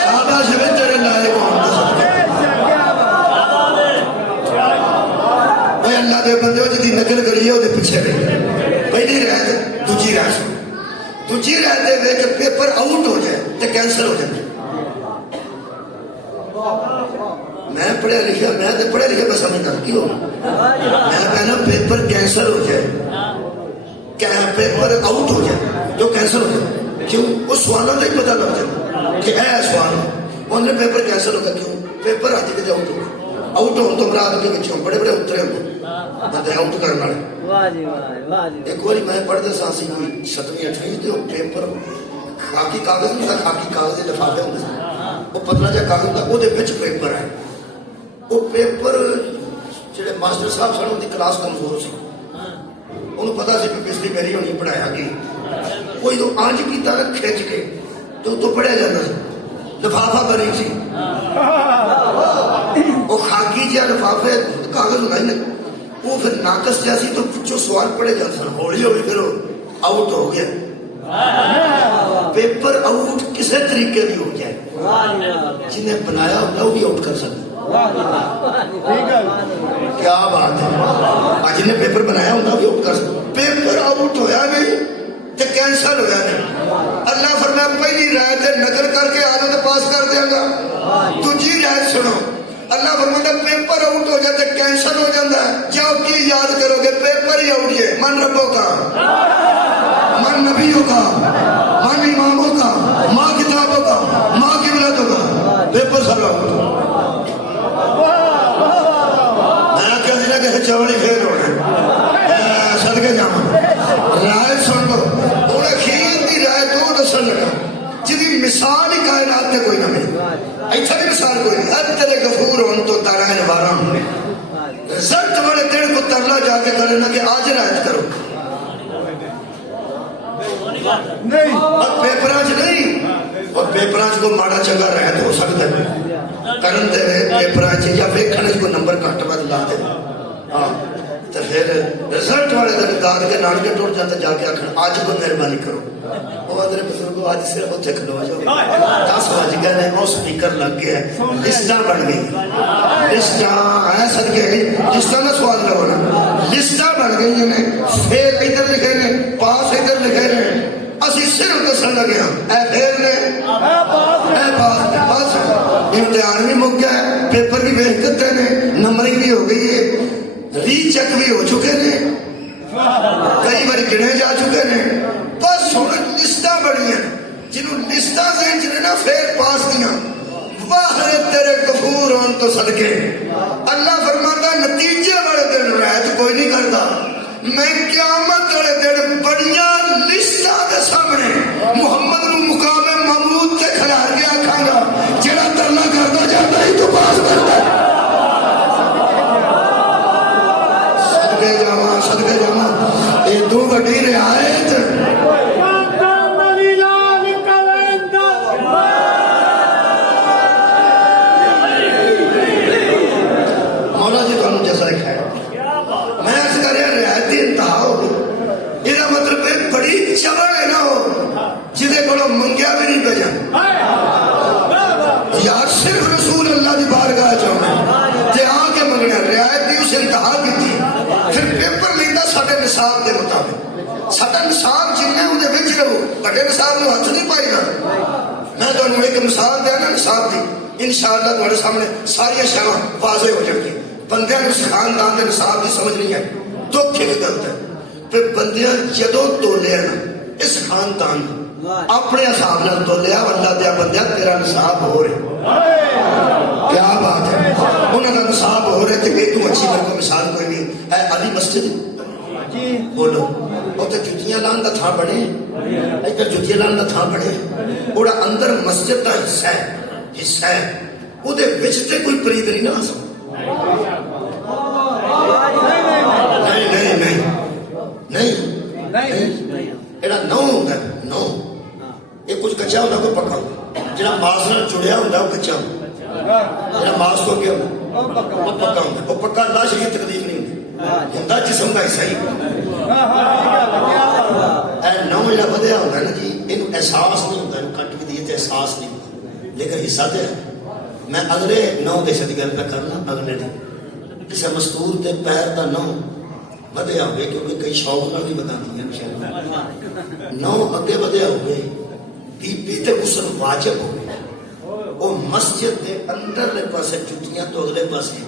شاباش میں تیرے لائق ہوں اللہ دے بندے جی نقل کریے وہ پیچھے رہی پہلی رہتے دوسری رہتے دوسری رہتے ہوئے کہ پیپر آؤٹ ہو جائے تو کینسل ہو جائے میں پڑھے لکھا میں تو پڑھے لکھے میں سمجھتا کیوں میں کہنا پیپر کینسل ہو جائے پیپر آؤٹ ہو جائے جو کینسل ہو جائے کیوں اس سوالوں کا ہی پتا لگ جائے کہ اے سوال انہوں نے پیپر کینسل ہوگا کیوں پیپر آتے کہ آؤٹ ہوگا آؤٹ ہونے تو مراد کے پچھوں بڑے بڑے اترے ہوتے بندے آؤٹ کرنے والے. واہ جی واہ واہ جی. ایک بار میں پڑھتا سا سی کوئی 7ویں 8ویں تو پیپر خاکی کاغذ نہیں تھا, خاکی کاغذ کے لفافے ہوتے سن, وہ پتلا جہا کاغذ ہوتا وہ پیپر ہے. وہ پیپر جہے ماسٹر صاحب سن ان کی کلاس کمزور سی, انہوں پتا سی کہ پچھلی میری ہونی پڑھایا گئی, کوئی تو آنج کیتا نا کھچ کے تو پڑھیا جاتا سی. لفافہ بری سی وہ خاکی جہا لفافے کاغذ ہوتا نا, وہ پھر ناقص جیسی تو پچھو سوال پڑھے جاتے سن. ہولی ہولی پھر آؤٹ ہو گیا. پیپر آؤٹ کسی طریقے بھی ہو جائے, جنہیں بنایا ہوتا وہ بھی آؤٹ کر سکتا. کیا بات ہے, جنہیں پیپر بنایا ہوتا وہ بھی آؤٹ کر سکتا. پیپر آؤٹ ہویا نہیں تو کینسل ہویا نہیں. اللہ فرمایا پہلی رائے تے نقل کر کے آنے تو پاس کر دیا گا, دوسری رائے سنو. اللہ فرماتا پیپر آؤٹ ہو جاتا ہے کینسل ہو جاتا ہے. جاؤ کی یاد کرو گے, پیپر ہی آؤٹ ہے. من ربوں کا, من نبیوں کا, من اماموں کا, ماں کتابوں کا, ماں کی ولادوں کا, پیپر سب آؤٹ. میں کیا سنا کہ چوڑی فیل ہونا صدقے جاواں. رائے سن لو, انہیں خیر دی رائے تو دسن لگا جی مثال ہی کائنات تے کوئی نہ ملی. ایسا بھی مثال کوئی نہیں. ہر تیرے غفور ہون تو تارا نوارا رزلٹ والے دن کو ترلا جا کے کرے نا کہ آج رعایت کرو. اور پیپراں چ نہیں, اور پیپراں چ کو ماڑا چنگا رعایت ہو سکتا ہے کرن دے پیپراں چ یا ویکھن چ کوئی نمبر گھٹ ود لا دے. ہاں تو پھر رزلٹ والے دن داد کے نال کے ٹوٹ جاتا جا کے آخر آج کو مہربانی کرو. وہ ادھر بزرگوں آج صرف اتنے کھلو جاؤ. 10 بج گئے نے, وہ سپیکر لگ گیا, لسٹاں بن گئی. لسٹاں ہے سدکے لسٹاں کا سوال لو نا, لسٹاں بن گئی نے. فیل ادھر لکھے نے, پاس ادھر لکھے نے. اسی صرف دسن لگے ہاں اے فیل نے اے پاس نے. بس امتحان بھی مک گیا, پیپر بھی ویچ کرتے نے, نمبرنگ بھی ہو گئی ہے, ری چیک بھی ہو چکے نے, کئی بار گنے جا چکے نے. بس ہوں لسٹاں بڑی ہیں, جنہوں لسٹاں ذہن چ نا فیل پاس دیا. واہ تیرے غفور ہون تو صدقے. اللہ فرماتا نتیجے والے دن رعایت کوئی نہیں کرتا. میں قیامت والے دن بڑیاں لسٹاں کے سامنے محمد نو مقام محمود تے کھڑا کے آکھاں گا جڑا ترلا کرتا جاتا ہی تو پاس کرتا ہے. صدقے جاواں صدقے جاواں, اے دو وڈی رعایت. مولا جی تمہیں جیسا لکھا ہے, میں اس کا رعایت انتہا ہو گئی. یہ مطلب ہے بڑی چبڑ ہے نا ہو جہے کو منگیا بھی نہیں پہ جانا. یار صرف رسول اللہ کی بارگاہ چاہنا تے آ کے منگنا. رعایت کی اس انتہا کی تھی. پھر پیپر لینا سارے نصاب کے مطابق. سارا نصاب جنہیں انہیں بچ رہو, بڑے نصاب میں ہاتھ نہیں پائی گا. میں تمہیں ایک مثال دیا نا نصاب کی, انشاءاللہ تمہارے سامنے ساری شیواں واضح ہو جائیں گی. بندیاں نے خاندان کے نصاب کی سمجھ نہیں ہے, دکھ ایک غلط ہے. پھر بندیاں جدو تولیا نا اس خاندان اپنے حساب نال تولیا, اللہ دیا بندیا تیرا نصاب ہو رہے. کیا بات ہے, انہوں کا نصاب ہو رہے تھے. ایک اچھی میرے کو مثال کوئی نہیں ہے. علی مسجد بولو اتنے جتیاں لان کا تھان بنے, ادھر جتیاں لان کا تھان بنے. وہ اندر مسجد کا حصہ ہے وہ کوئی پرید نہیں نہ آ سکتا. نہیں نہیں نہیں نہیں, یہ نو ہوتا ہے. نو یہ کچھ کچا ہوتا کوئی پکا ہوتا. جہاں ماس نال جڑیا ہوتا وہ کچا ہوتا, جہاں ماس تو اگے ہوتا وہ پکا ہوتا. وہ پکا اللہ شریف تکلیف نہیں ہوتی, ہوتا جسم کا حصہ ہی. نو جہاں ودیا ہوتا ہے نا جی, یہ احساس نہیں ہوتا, کٹ بھی دیے تو احساس نہیں ہوتا, لیکن حصہ تو ہے. میں اگلے 9 دیش کی گل پہ کرنا. اگلے دن کسی مستور کے پیر کا 9 ودیا ہوئے, کیونکہ کئی شوق نال نہیں بتاتی ہیں. 9 اگے ودیا ہوئے, بی بی تے غسل واجب ہو گئے. وہ مسجد کے اندر پاسے جتیاں تو اگلے پاسے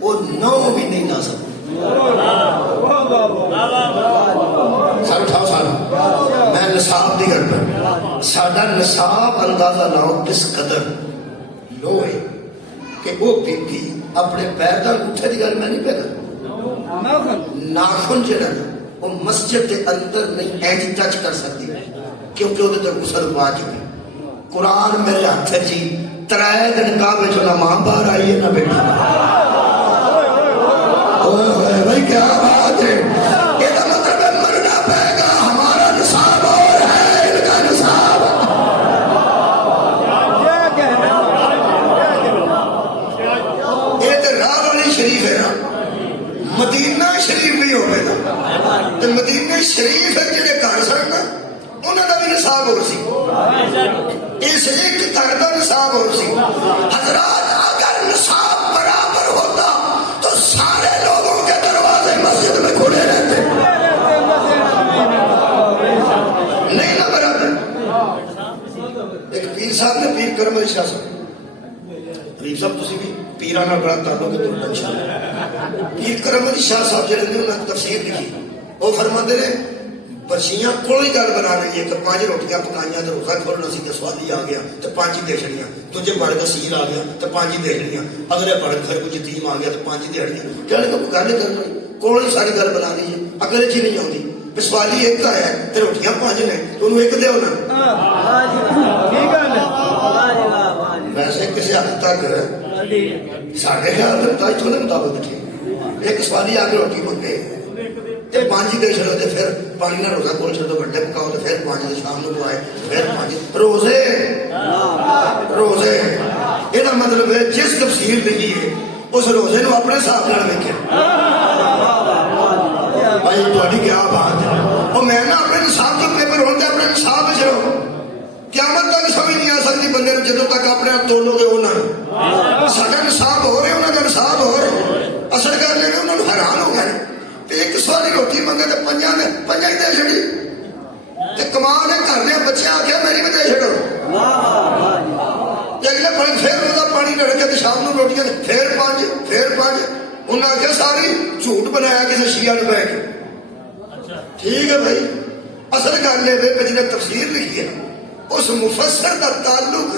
وہ 9 بھی نہیں لا سکتے. سر اٹھاؤ سارا, میں نصاب کی گل پہ. ساڈا نصاب اندازہ لاؤ کس قدر لو ہے کہ وہ بی اپنے پیر کا انگوٹھے کی گل میں نہیں پہ کر ناخن جڑا نا وہ مسجد کے اندر نہیں اینج ٹچ کر سکتی کیونکہ وہ غسل واجب ہے. قرآن میرے ہاتھ جی 3 دن کعبے چ نہ ماں باہر آئی ہے نہ بیٹا. بھائی کیا بات ہے. یہ تو مطلب ہے مرنا پڑے گا. ہمارا نصاب اور ہے ان کا نصاب. یہ تو راہ والی شریف ہے نا. مدینہ شریف بھی ہوگا نا تو مدینہ شریف جڑے گھر سن نا انہوں کا بھی نصاب ہو سی. اس ایک گھر کا نصاب ہو سی. حضرات اگر نصاب برابر ہوتا تو سارے لوگوں کے دروازے مسجد میں کھلے رہتے. نہیں نا برابر. ایک پیر صاحب نے پیر کرم علی شاہ صاحب پیر صاحب تسی بھی پیراں نال بڑا تعلق ہے تمہارا انشاءاللہ. پیر کرم علی شاہ صاحب جڑے نے انہاں تفسیر لکھی وہ فرماندے نے بچیاں کوئی گل بنا رہی ہے کہ 5 روٹیاں پکائیاں تو روزہ کھولنا سی تے سوالی آ گیا تو 5 ہی دیڑیاں. تجھے پڑھ کے سیل آ گیا تو 5 ہی دیڑیاں. اگلے پڑھ پھر کوئی یتیم آ گیا تو 5 ہی دیڑیاں. کہنے کو گل کرنا کوئی ساری گل بنا رہی ہے اگلے چی نہیں آتی. سوالی ایک ہے تو روٹیاں 5 نے تو انہوں ایک دیو نا. ویسے کسی حد تک ساڑھے خیال تجھ مطابق ٹھیک. ایک سوالی آ کے روٹی منگے 5 ہی دے چلو تو پھر پانی نہ روزہ کھول چلو گھنٹے پکاؤ تو پھر 5 شام کو پائے پھر 5 روزے روزے. یہ مطلب ہے جس تفسیر لکھی ہے اس روزے نو اپنے حساب نال ویکھے. بھائی تھوڑی کیا بات ہے. وہ میں نا اپنے نصاب کے پیپر ہوتے اپنے نصاب میں چلو. قیامت تک سمجھ نہیں آ سکتی بندے نے جدوں تک اپنے آپ تولو گے انہوں ساڈا نصاب ہو رہے انہوں کا نصاب ہو رہے. اثر کر لے گا انہوں نے حیران ہو گئے. ایک سوالی روٹی منگے تو 5 ہی دے چڑی. کمال ہے گھر دے بچے آ کے میری بھی دے چڑو. اگلے پانی پھر روزہ پانی لڑ کے تو شام کو روٹیاں پھر 5 انہیں آخیا ساری جھوٹ بنایا کسی شیعہ نے بہ کے. ٹھیک ہے بھائی. اصل گل یہ جنہیں تفسیر لکھی ہے اس مفسر کا تعلق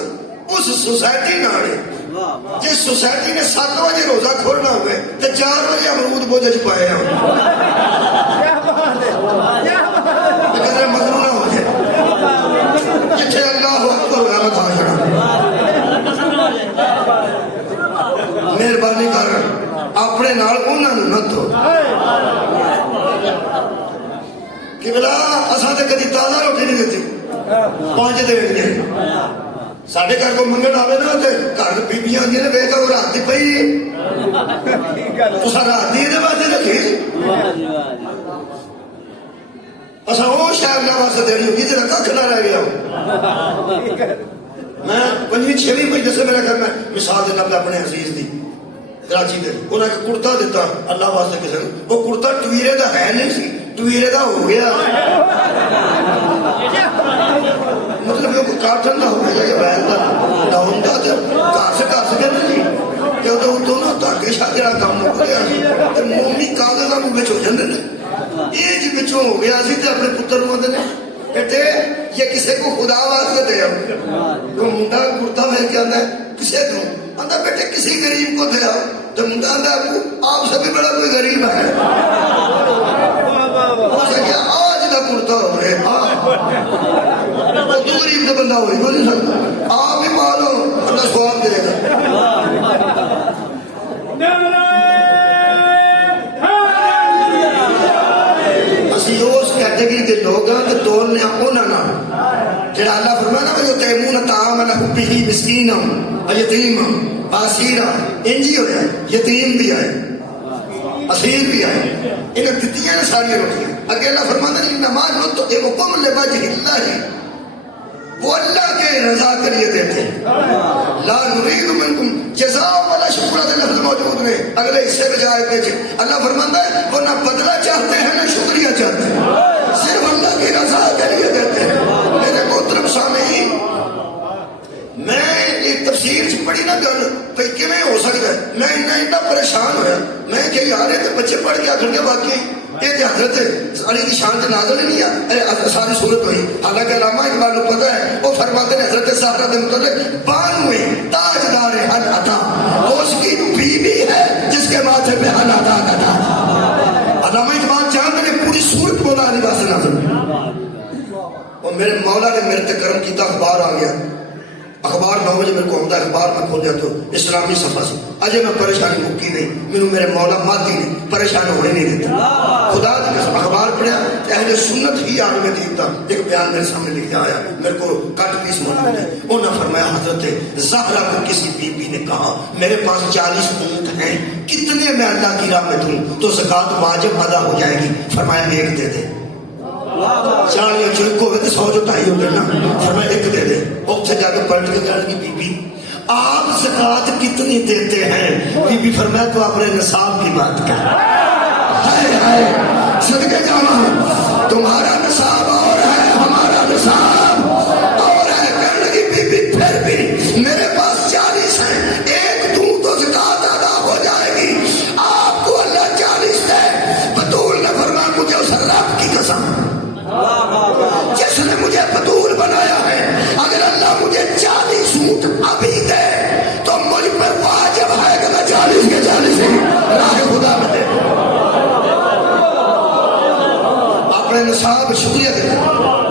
اس سوسائٹی نال ہے. جس سوسائٹی نے 7 بجے روزہ کھولنا ہوئے تو 4 بجے امرود بوجھ پائے ہیں کدھر مزرو نہ ہو جائے. جتھے اللہ اکبر ہویا میں کھا چھڑا. مہربانی کر اپنے نال انہاں نوں نہ دو. کہ بلا اساں تے کدی تازہ روٹی نہیں دیتی 5 دے. ساڈے گھر کو منگن آئے نا تو گھر بیبیاں آدی نے ویکھا وہ رات کی پئی تو رات کی یہ واسطے رکھی. اصا وہ شاید واسطے دینی ہوگی جا کھ نہ رہ گیا. میں 5ویں 6ویں دسے میرا گھر میں مثال دینا پہ اپنے عزیز دی کراچی دے. انہیں ایک کرتا دیتا اللہ واسطے کسی نے. وہ کرتا ٹویرے کا ہے نہیں سی ٹویرے کا ہو گیا. مطلب یہ کاٹن کا ہو گیا یا ویل کا ڈاؤن کا گھس گھس کے نہیں کہ نا دھاگے شاگے کام ہو گیا مومی کاغذ منہ ہو جاتے ہیں. یہ جی پچھوں ہو گیا سی تو اپنے پتر کو آتے ہیں بیٹے یہ کسی کو خدا واسطے دے آؤ. وہ منڈا کرتا میں کیا آتا ہے کسی کو آتا بیٹے کسی غریب کو دے آؤ تو منڈا آتا آپ سے بھی بڑا کوئی غریب ہے. آج کا کرتا ہو رہے تو غریب کا بندہ ہوئی کو نہیں سکتا. آپ ہی مانو اللہ سواب دے گا. اسی اس کیٹیگری کے لوگ ہیں کہ تولنے انہوں جڑا اللہ فرمایا نا جو تیمون طعام لحبہ مسکینا یتیما اسیرا انجی ہویا یتیم بھی آئے اسیر بھی آئے. انہیں دتیاں نے ساری روٹیاں. اگے اللہ فرماتا ہے نماز لو تو حکم لوجہ اللہ ہے وہ اللہ کے رضا کے لیے دیتے ہیں. لا نريد منکم جزاء ولا شکر کے لفظ موجود ہیں اگلے حصے میں جائے پیچھے. اللہ فرماتا ہے وہ نہ بدلہ چاہتے ہیں نہ شکریہ چاہتے ہیں صرف اللہ کی رضا کے لیے دیتے ہیں. میرے محترم سامعین میں ایک تفسیر سے پڑھی نہ گل کہ کیویں ہو سکتا ہے. میں اتنا پریشان ہویا میں کہ یار یہ بچے پڑھ کے آخر کے واقعی یہ حضرت علی کی شان سے نازل ہی نہیں ہے ساری صورت ہوئی. حالانکہ علامہ اقبال کو پتہ ہے وہ فرماتے ہیں حضرت زہرا کے متعلق 92 تاجدار العطا وہ میرے مولا نے میرے تے کرم کیتا، اخبار آ گیا، اخبار 9 بجے میرے کو آتا ہے، اخبار میں کھولیا تو اسلامی صفحہ سے اجے میں پریشانی مکی نہیں، مینوں میرے مولا ماتی نے پریشان ہونے نہیں دیتا، خدا کی قسم اخبار پڑھیا اہل سنت ہی آن میں دیتا، ایک بیان میرے سامنے لکھا آیا، میرے کو کٹ پیس موجود ہے، انہوں نے فرمایا حضرت زہرا کو کسی بی بی نے کہا میرے پاس 40 اونٹ ہیں، کتنے میں اللہ کی راہ میں دوں تو زکوٰۃ واجب ادا ہو جائے گی؟ فرمایا ایک دے دے، 40 چوک ہوئے تو 100 جو 2.5 ہوتے نا، فرمایا ایک دے دے، اتنے جا کے پلٹ کے کہنے کی بی بی آپ زکوٰۃ کتنی دیتے ہیں؟ بی بی فرمایا تو اپنے نصاب کی بات کر، ہائے ہائے صدقے جانا تمہارا نصاب اور ہے ہمارا نصاب اور ہے، کہنے کی بی بی پھر بھی میرے پاس 40 ہیں، ایک دوں تو زکوٰۃ ادا ہو جائے گی، آپ کو اللہ 40 دے۔ بطول نے فرمایا مجھے اس رب کی قسم جس نے مجھے بطول بنایا ہے، اگر اللہ مجھے 40 اونٹ ابھی دے تو مجھ پر واجب ہے کہ میں 40 کے 40 ہی راہ خدا میں دے اپنے نصاب، شکریہ دے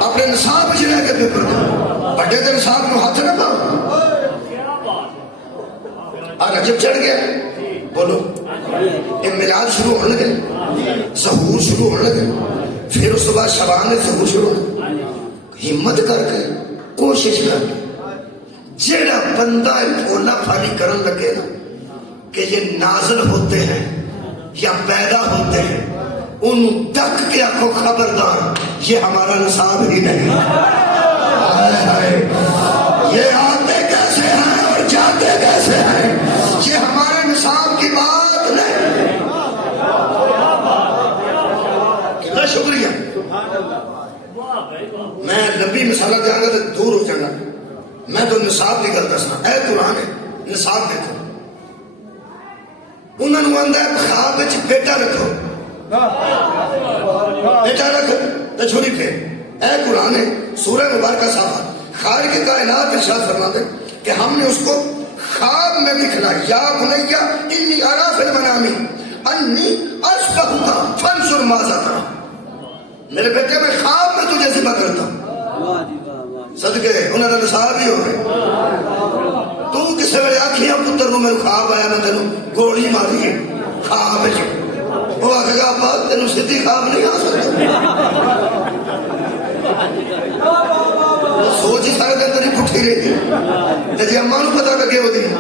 اپنے نصاب چلے کے پیپر دے، بڑے دے نصاب میں ہاتھ نہ پاؤ۔ اور رجب چڑھ گیا، بولو یہ میلاد شروع ہونے لگے، ظہور شروع ہونے لگے، پھر اس کے بعد شبان ظہور شروع ہونے، ہمت کر کے کوشش کر کے جیڑا بندہ بھولا پھالی کرن لگے نا کہ یہ نازل ہوتے ہیں یا پیدا ہوتے ہیں، ان تک کے آنکھوں خبردار یہ ہمارا نصاب ہی نہیں، ہائے ہائے یہ آتے کیسے ہیں اور جاتے کیسے ہیں، یہ ہمارے نصاب کی بات نہیں۔ کتنا شکریہ، میں لمبی مثالہ دیا گا تو دور ہو جانا، میں تو نصاب کی گل دسنا، اے قرآن ہے نصاب دیکھو، انہوں نے آندا ہے خواب وچ بیٹا رکھو، بیٹا رکھو تو چھوڑی پھر، اے قرآن ہے سورہ مبارکہ صافہ خالق کائنات ارشاد فرماتے کہ ہم نے اس کو خواب میں دکھلا، یا بنیا انی ارا فی المنام انی اشبہک فانظر ماذا ترى، میرے بیٹے میں خواب میں تجھے ذبح کرتا ہوں، صدقے انہوں نے نصاب ہی ہو گئے، تو کسے ویلے آکھیاں پتر نو میرے خواب آیا میں تینوں گولی ماری ہے خواب ہے، وہ آکھے گا ابا تینوں سیدھی خواب نہیں آ سکتا، سوچ ہی سارے دن تیری پٹھی رہی، جی اماں نو پتا لگے وہ دن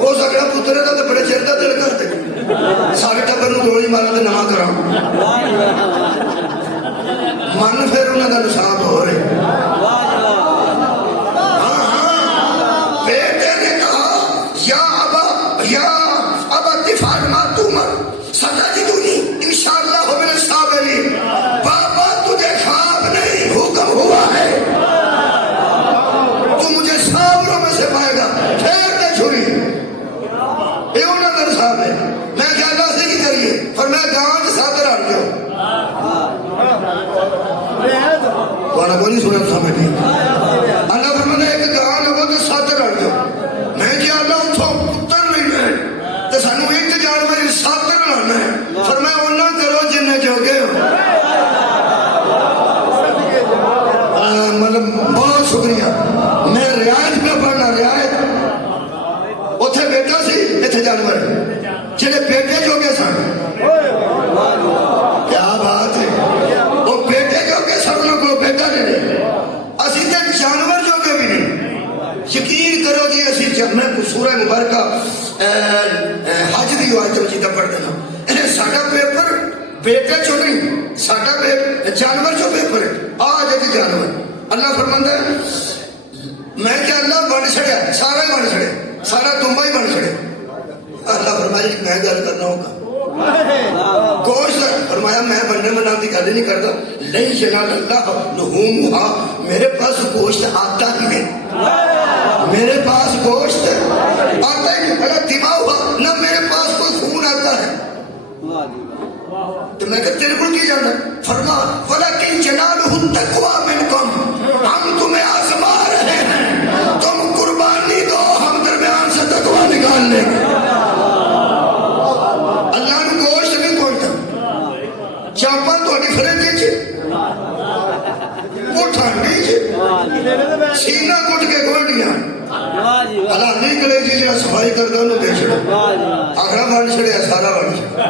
ہو سکتا پتر دا تو بڑے چیر دا دل کر دے سارے ٹبر نو گولی مارا تے نواں کراں، من پھر انہوں کا نصاب ہو رہے۔ ہاں ہاں بیٹے نے کہا یا ابا اتفاق ما تمر ستجدنی انشاءاللہ ہو من الصابرین، بابا تجھے خواب نہیں حکم ہوا ہے، تو مجھے صابروں میں سے پائے گا، پھیر دے چھری، یہ انہوں کا نصاب ہے۔ میں کیا اللہ سے کی کریے، پر میں گاؤں سے صادر آ جاؤ، وانا کوئی نہیں سنا سمجھ نہیں، اللہ فرمانا ایک گاں لگو تو ساتھ رڑ جاؤ، میں کیا اللہ اتھو پتر نہیں میں تو سانو ایک جانور ساتھ رڑنا ہے، فرمایا انہاں کرو جنہیں جو گئے ہو، مطلب بہت شکریہ، میں رعایت پہ پڑھنا، رعایت اتھے بیٹا سی اتھے جانور جنہیں بیٹے جو گئے سن، کیا بات ہے، وہ بیٹے جو کے سب لوگ بیٹا نہیں رہے، اسی تے جانور جو کے بھی نہیں، یقین کرو جی اسی میں سورہ مبارکہ حج دی آیت مجیدہ پڑھ دینا، ساڈا پیپر بیٹے چو نہیں، ساڈا جانور جو پیپر ہے، آج ہے جانور، اللہ فرماندا ہے میں کیا اللہ بن چھڑیا، سارا ہی بن چھڑے، سارا دمبا ہی بن چھڑے، اللہ فرمایا میں گل کرنا ہوگا گوشت، فرمایا میں بننے منام کی گل نہیں کرتا، نہیں ینال اللہ لحومھا، میرے پاس گوشت آتا ہی نہیں، میرے پاس گوشت آتا ہی نہیں، اگر دماغ ہوا نہ میرے پاس کوئی خون آتا ہے، تو میں کہا تیرے کو کی جانا، فرما ولیکن ینالہ التقوی منکم، ہم تمہیں آزما رہے ہیں، تم قربانی دو، ہم درمیان سے تقوی نکال لیں گے، اللہ نے گوشت نہیں پہنچا، چاپا تو فرنجی وہ ٹھنڈی صفائی کرتا انہوں دے چھڑا واہ جی واہ آخرا بن چھڑیا سارا بن چھڑا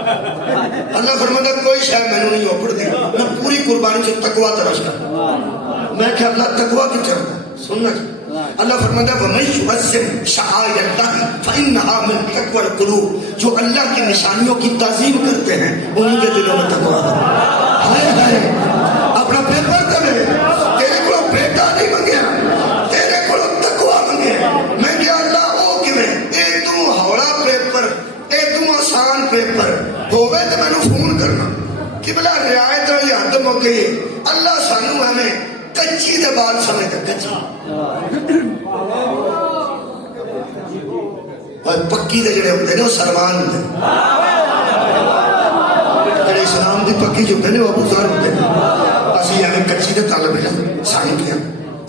اللہ فرماتا کوئی شاید میں نہیں اوپر دی میں پوری قربانی سے تقوی ترش کر میں کہ اللہ تقوی کی طرف سننا جی اللہ فرماتا ہے وَمَن يُعَظِّمْ شَعَائِرَ اللَّهِ فَإِنَّهَا مِن تَقْوَى الْقُلُوبِ جو اللہ کی نشانیوں کی تعظیم کرتے ہیں انہی کے دلوں میں تقوی ہے ہائے ہائے اپنا پیپر کرے تیرے کو بیٹا نہیں منگیا تیرے کو تقوی منگیا میں کیا اللہ او کیویں اے تو ہوڑا پیپر اے تو آسان پیپر ہوے تے مینوں فون کرنا کہ بلا رعایت والی حد مک گئی اللہ سانو ہمیں کچی دے بات سمجھتا کچی اور پکی دے جڑے ہوتے ہیں وہ سلمان ہوتے ہیں جڑے اسلام دی پکی جو ہوتے ہیں وہ ابو ذر ہوتے ہیں اسی ہمیں کچی دے طالب علم سانو کیا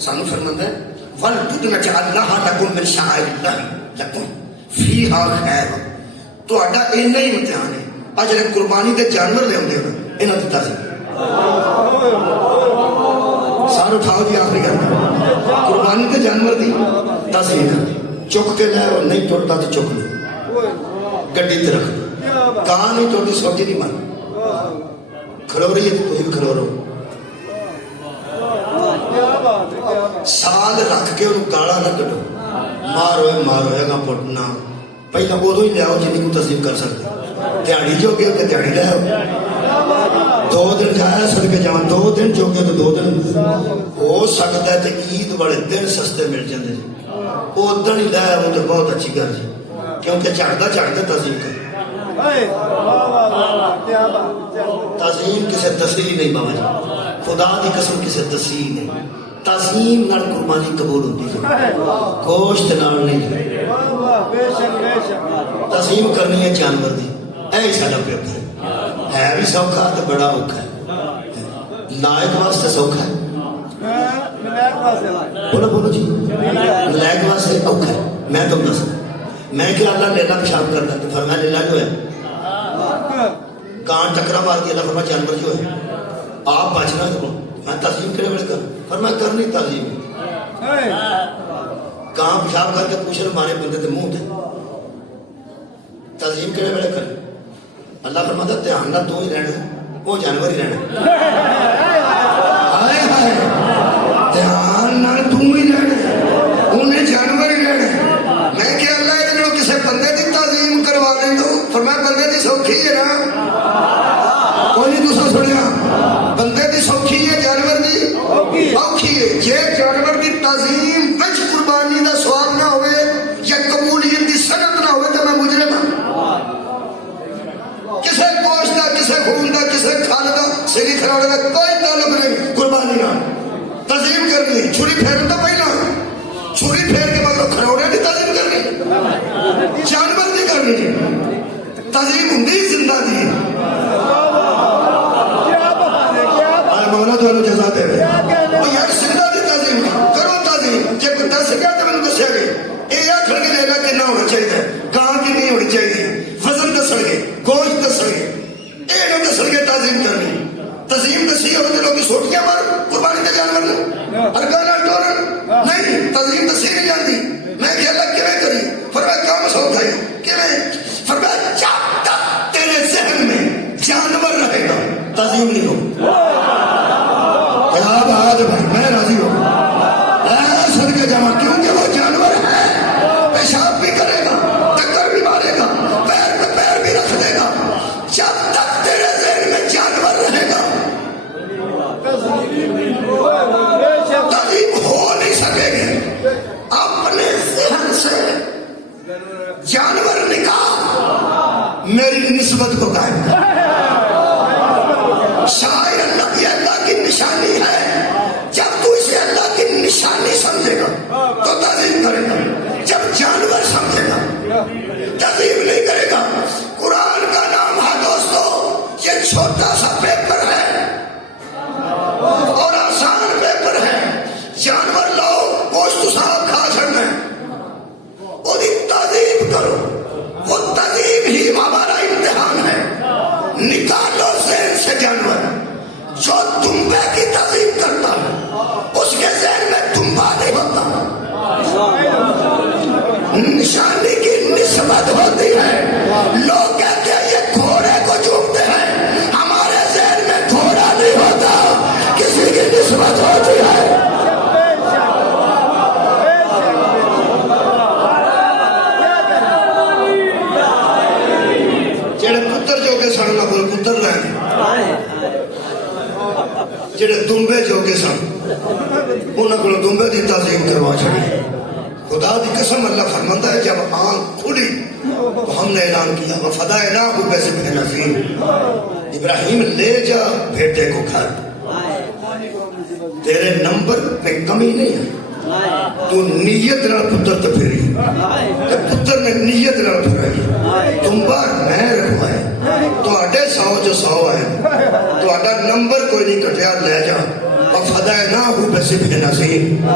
سانو فرماتا ہے وَلْتُدْنَ جَعَلْنَهَا لَكُمْ مِنْ شَعَائِرِ اللَّهِ لَكُمْ فِيهَا خَيْرٌ تو اڈا اینا ہی امتحان ہے آج جڑے قربانی دے جانور لے ہوندے ہیں انہاں دی تعظیم سارے اٹھاؤ جی آخری کرنا قربانی کے جانور دی تعظیم کر چک کے لے اور نہیں ٹوٹتا تو چک لے گڈی تے رکھ کہاں نہیں ٹوٹتی سوٹی نہیں مان کھڑو رہی ہے تو بھی کھڑو رہو سال رکھ کے انہوں گاڑا نہ کٹو مارو ہے گا پٹنا پہلا ادو ہی لے آؤ جنہیں کو تعظیم کر سکتے دیہڑی جو گئے ہوتے دیہڑی لے آؤ 2 دن جایا سڑ کے جان 2 دن جو گئے تو 2 دن ہو سکتا ہے کہ عید بڑے دن سستے مل جاندے جی وہ دن ہی لے آؤ تو بہت اچھی گل جی کیونکہ چڑھتا تعظیم کر تعظیم کسے تصریح نہیں بابا جی خدا دی قسم کسے تصریح نہیں تعظیم نال قربانی قبول ہوتی ہے گوشت نال نہیں تعظیم کرنی ہے جانور دی اے ساڈا پیپر ہے بھی سوکھا تو بڑا اوکھا ہے نائک واسطے سوکھا ہے بولو جی نائک واسطے اوکھا ہے میں تم دس میں کہ اللہ لیلا پیشاب کرتا تو فرمایا لیلا جو ہے کان ٹکرا مار دیا اللہ فرمایا جانور جو ہے آپ بچنا ہے میں تعظیم کرے بڑے کر فرمایا کرنی تعظیم کان پیشاب کر کے پوچھے مارے بندے تے منہ تے تعظیم کرے بڑے کر اللہ فرماتا دھیان نہ تو ہی رہنا وہ جانور ہی رہنا ہائے ہائے دھیان نہ تو ہی رہنا انہیں جانور ہی رہنا میں کہ اللہ ادھر کسی بندے کی تعظیم کروا دیں دو فرمایا بندے کی سوکھی ہے نا کوئی نہیں دوسرا سنیا بندے کی سوکھی ہے جانور کی اوکھی ہے یہ جانور کی تعظیم وچ قربانی دا سواب نہ ہوئے یا قبولیت کی سند نہ ہوئے تو میں مجرم ہوں کسے گوشت دا کسے خون دا کسے کھال دا سری کھراڑے دا کوئی تعلق نہیں قربانی نہ تعظیم کرنی ہے چھری پھیرن تو پہلا چھری پھیر کے مگر کھروڑے کی تعظیم کرنی جانور کی کرنی تعظیم ہندی زندہ دی مولا تو جزا دے رہے یار زندہ دی تعظیم کرو تعظیم جب دس گیا تو میں دسیا گئے یہ آخر کے لینا کتنا ہونا چاہیے کہاں کی نہیں ہونی چاہیے وزن دسن گے گوشت دسن گے یہ نہ دسن گے تعظیم کرنی تعظیم دسی ہو تو لوگ سوٹیاں مار قربانی کے جانور نے ارکان ٹورن نہیں تعظیم دسی نہیں جاتی میں کہ اللہ کیویں کری فرمایا کام سوکھا ہے کیویں فرمایا جب تک تیرے ذہن میں جانور رہے گا تعظیم نہیں ہو کیا بات بھائی میں راضی ہوں سن کے جمع کیونکہ وہ جانور ہے پیشاب بھی کرے گا ٹکر بھی مارے گا پیر پہ پیر بھی رکھ دے گا جب تک تیرے ذہن میں جانور رہے گا تعظیم ہو نہیں سکے گی اپنے ذہن سے جانور نکال میری نسبت کو قائم کر شاعر اللہ یہ اللہ کی نشانی ہے جب تو اسے اللہ کی نشانی سمجھے گا تو تعظیم کرے گا جب جانور سمجھے گا تعظیم نہیں کرے گا قرآن کا نام ہے دوستو یہ چھوٹا سا پیپر ہے اور آسان پیپر ہے جانور لاؤ گوشت صاحب کھا چھڑنا وہ تعظیم کرو وہ تعظیم ہی ہمارا امتحان ہے نکالو ذہن سے جانور جو دمبے کی تعظیم کرتا ہے اس کے ذہن میں دمبا نہیں ہوتا نشانی کی جڑے دمبے جوگے سن انہوں کو دمبے کی تعظیم کروا چڑی. خدا کی قسم اللہ فرماتا ہے جب آنکھ کھلی تو ہم نے اعلان کیا وفدائناہ بذبح عظیم. ابراہیم لے جا بیٹے کو گھر, تیرے نمبر پہ کمی نہیں ہے, تو نیت نال پتر تے پھری تے پتر نے نیت نال پھرائی. تمبا میں رکھوائے تواڈے 100 جو 100 ہے, تواڈا نمبر کوئی نہیں کٹیا, لے جا وفدائناہ بذبح عظیم.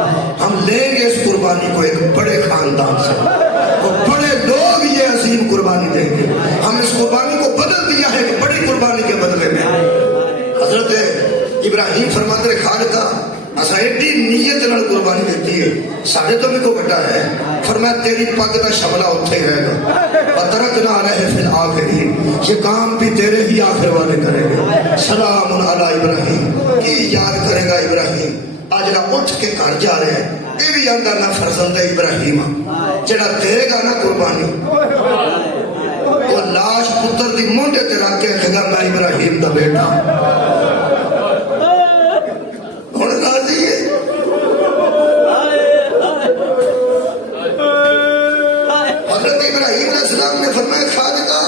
ہم لیں گے اس قربانی کو ایک بڑے خاندان سے, وہ بڑے لوگ یہ عظیم قربانی دیں گے. ہم اس قربانی کو بدل دیا ہے ایک بڑی قربانی کے بدلے میں. حضرت ابراہیم فرماتے ہیں خالقہ اسا ایڈی نیت نال قربانی دیتی ہے, ساڑھے تو بھی کو بڑا ہے. فرمایا تیری پگ کا شملہ اتھے ہی رہے گا, وترکنا علیہ فی الآخرین, یہ کام بھی تیرے ہی آخر والے کریں گے. سلام علی ابراہیم, کی یاد کرے گا ابراہیم. آج نہ اٹھ کے گھر جا رہے ہیں, یہ بھی آندہ نہ فرزند ابراہیم جڑا دے گا نا قربانی, وہ لاش پتر دی مونڈے تے رکھ کے کہے گا میں ابراہیم دا بیٹا. ہن راضی ہے حضرت ابراہیم علیہ السلام نے فرمایا خالقہ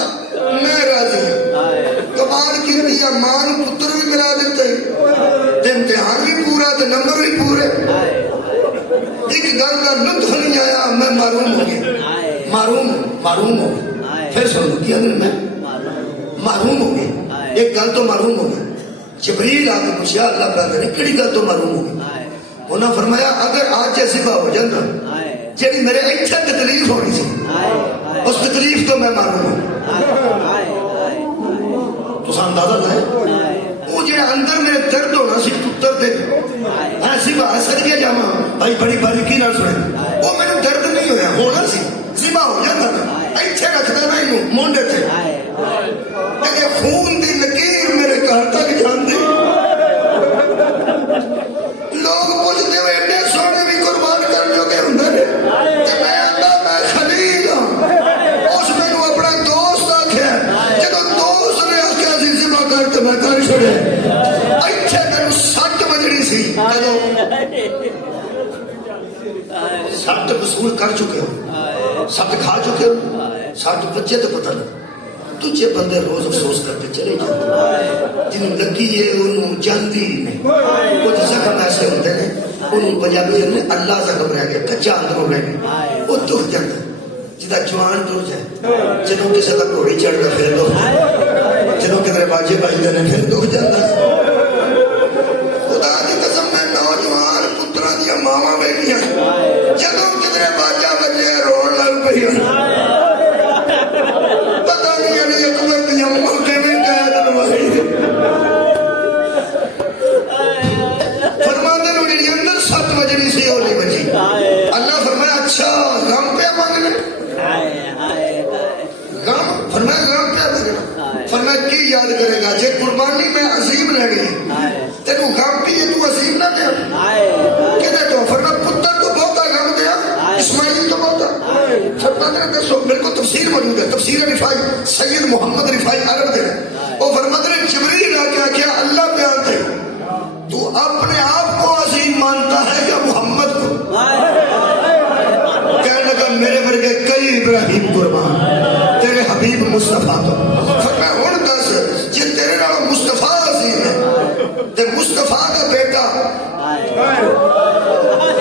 میں راضی ہوں. کمال کی دیا مان پتر بھی ملا دیتے, امتحان بھی پورا تے نمبر بھی پورے. ایک گل کا لطف نہیں آیا, میں معروم ہو گیا, معروم ہو گیا. پھر سنو کیا دن میں معروم ہو گیا, ایک گل تو معروم ہو گیا. جبریل آ کے پوچھا اللہ تعالیٰ نے کہڑی گل تو معروم ہو گئی. انہوں نے فرمایا اگر آج جیسی بات ہو جاتا جی میرے اتنے تکلیف ہونی سی, اس تکلیف تو میں معروم ہوں. تو اندازہ لائے وہ جڑا اندر میرے درد ہونا سی پتر دے ایسی بات صدقے جاواں بھائی بڑی باریکی نال سنے, وہ میرے درد نہیں ہویا, ہونا سی زبا ہو جاتا نا ایتھے رکھدا نا اینو مونڈے تے, اے خون دی لکیر میرے گھر تک جاندی. لوگ پوچھتے ہوئے ایڈے سونے بھی قربان کر جو کہ ہوندے نے, تے میں آندا میں خلیل ہاں. اس مینوں اپنا دوست آکھیا, جدوں دوست نے آکھیا سی زبا کر تے میں کر چھڑے. ایتھے مینوں سٹ وجنی سی, جدوں سٹ وصول کر چکے ہو, سٹ کھا چکے ہو, سٹ بچے تو پتہ نہیں. تجھے بندے روز افسوس کرتے چلے جاتے, جنہوں لگی ہے انہوں جاندی نہیں. کچھ زخم ایسے ہوتے ہیں انہوں پنجابی نے اللہ زخم رہ گیا, کچا اندروں رہ گیا, وہ دکھ جاتا. جدا جوان ٹر جائے, جنہوں کسی کا گھوڑی چڑھ گیا پھر دکھ جائے, جنہوں کدھر باجے باجے نے پھر دکھ جاتا. خدا کی قسم میں نوجوان پترا دیا ماما بیٹیاں جدوں کدھر باجا بجے روڑ لگ پئی, پتہ نہیں علی اکبر دیا موقع میں قید لوائی. فرماتے ہیں میری اندر 7 بجنی سی ہولی بچی. اللہ فرمایا اچھا غم پہ مانگنے, غم فرمایا غم پہ مانگنا. فرمایا کی یاد کرے گا جے قربانی میں عظیم رہ گئی تینوں غم کی ہے, تو عظیم نہ دیا کہتے تو. فرمایا پتر کو بہتا غم دیا, اسماعیل تو بہتا. فرماتے ہیں دسو میرے کو تفسیر موجود ہے, تفسیر رفاعی سید محمد رفاعی عرب دے, وہ فرماتے ہیں جبریل آ کے کیا اللہ بیان تھے تو اپنے آپ کو عظیم مانتا ہے یا محمد کو؟ کہنے لگا میرے ورگے کئی ابراہیم قربان, تیرے حبیب مصطفیٰ تو. فرمایا ہن دس جے تیرے نال مصطفیٰ عظیم ہے تے مصطفیٰ دا بیٹا,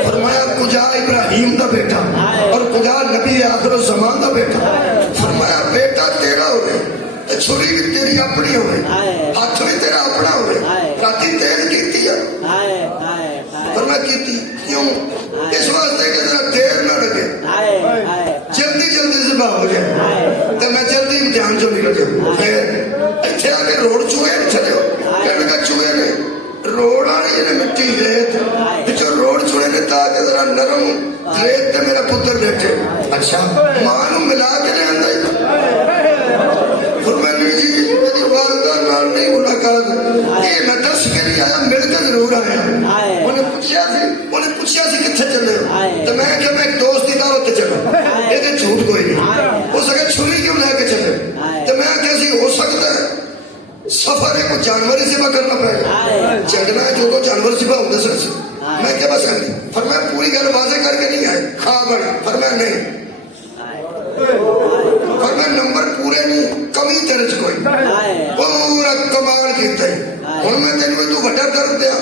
فرمایا کجا ابراہیم دا بیٹا اور کجا نبی آخر الزمان دا بیٹا. فرمایا بیٹا تیرا ہوئے تے چھری بھی تیری اپنی ہوئے, ہاتھ بھی تیرا اپنا ہوئے, راتی تیل کیتی ہے. فرمایا کیتی کیوں؟ اس واسطے کہ ذرا دیر نہ لگے, جلدی ذبح ہو جائے تو میں جلدی امتحان چوں نکل جاؤں. پھر اتنے آ کے روڑ چوہے چلے ہو, کہنے کا چوہے نے روڑ آنی ہے مٹی ریت پچھو روڑ چوہے نے تاکہ ذرا نرم ریت تے میرا پتر بیٹھے. اچھا ماں نو ملا کے لے آندا ہے. فرمایا نہیں جی میری والدہ نال نہیں ملاقات, یہ میں دس کے نہیں آیا, مل کے ضرور آیا. انہیں پوچھا سی کتنے چلے ہو, تو میں کہ میں ایک دوست کی دعوت تے چلا, یہ جھوٹ کوئی نہیں. ہو سکے چھری کیوں لے کے چلے, تو میں کہ ہو سکتا ہے سفر ایک جانور ہی ذبح کرنا پڑے گا جنگنا جو تو جانور ذبح ہوتے سر میں کیا بس کرنی فرمایا پوری گل واضح کر کے نہیں آئے کھا بڑی فرمایا نہیں فرمایا نمبر پورے نہیں کمی تیرے چ کوئی پورا کمال کیتا ہے ہوں میں تینوں تو بڑا درد دیا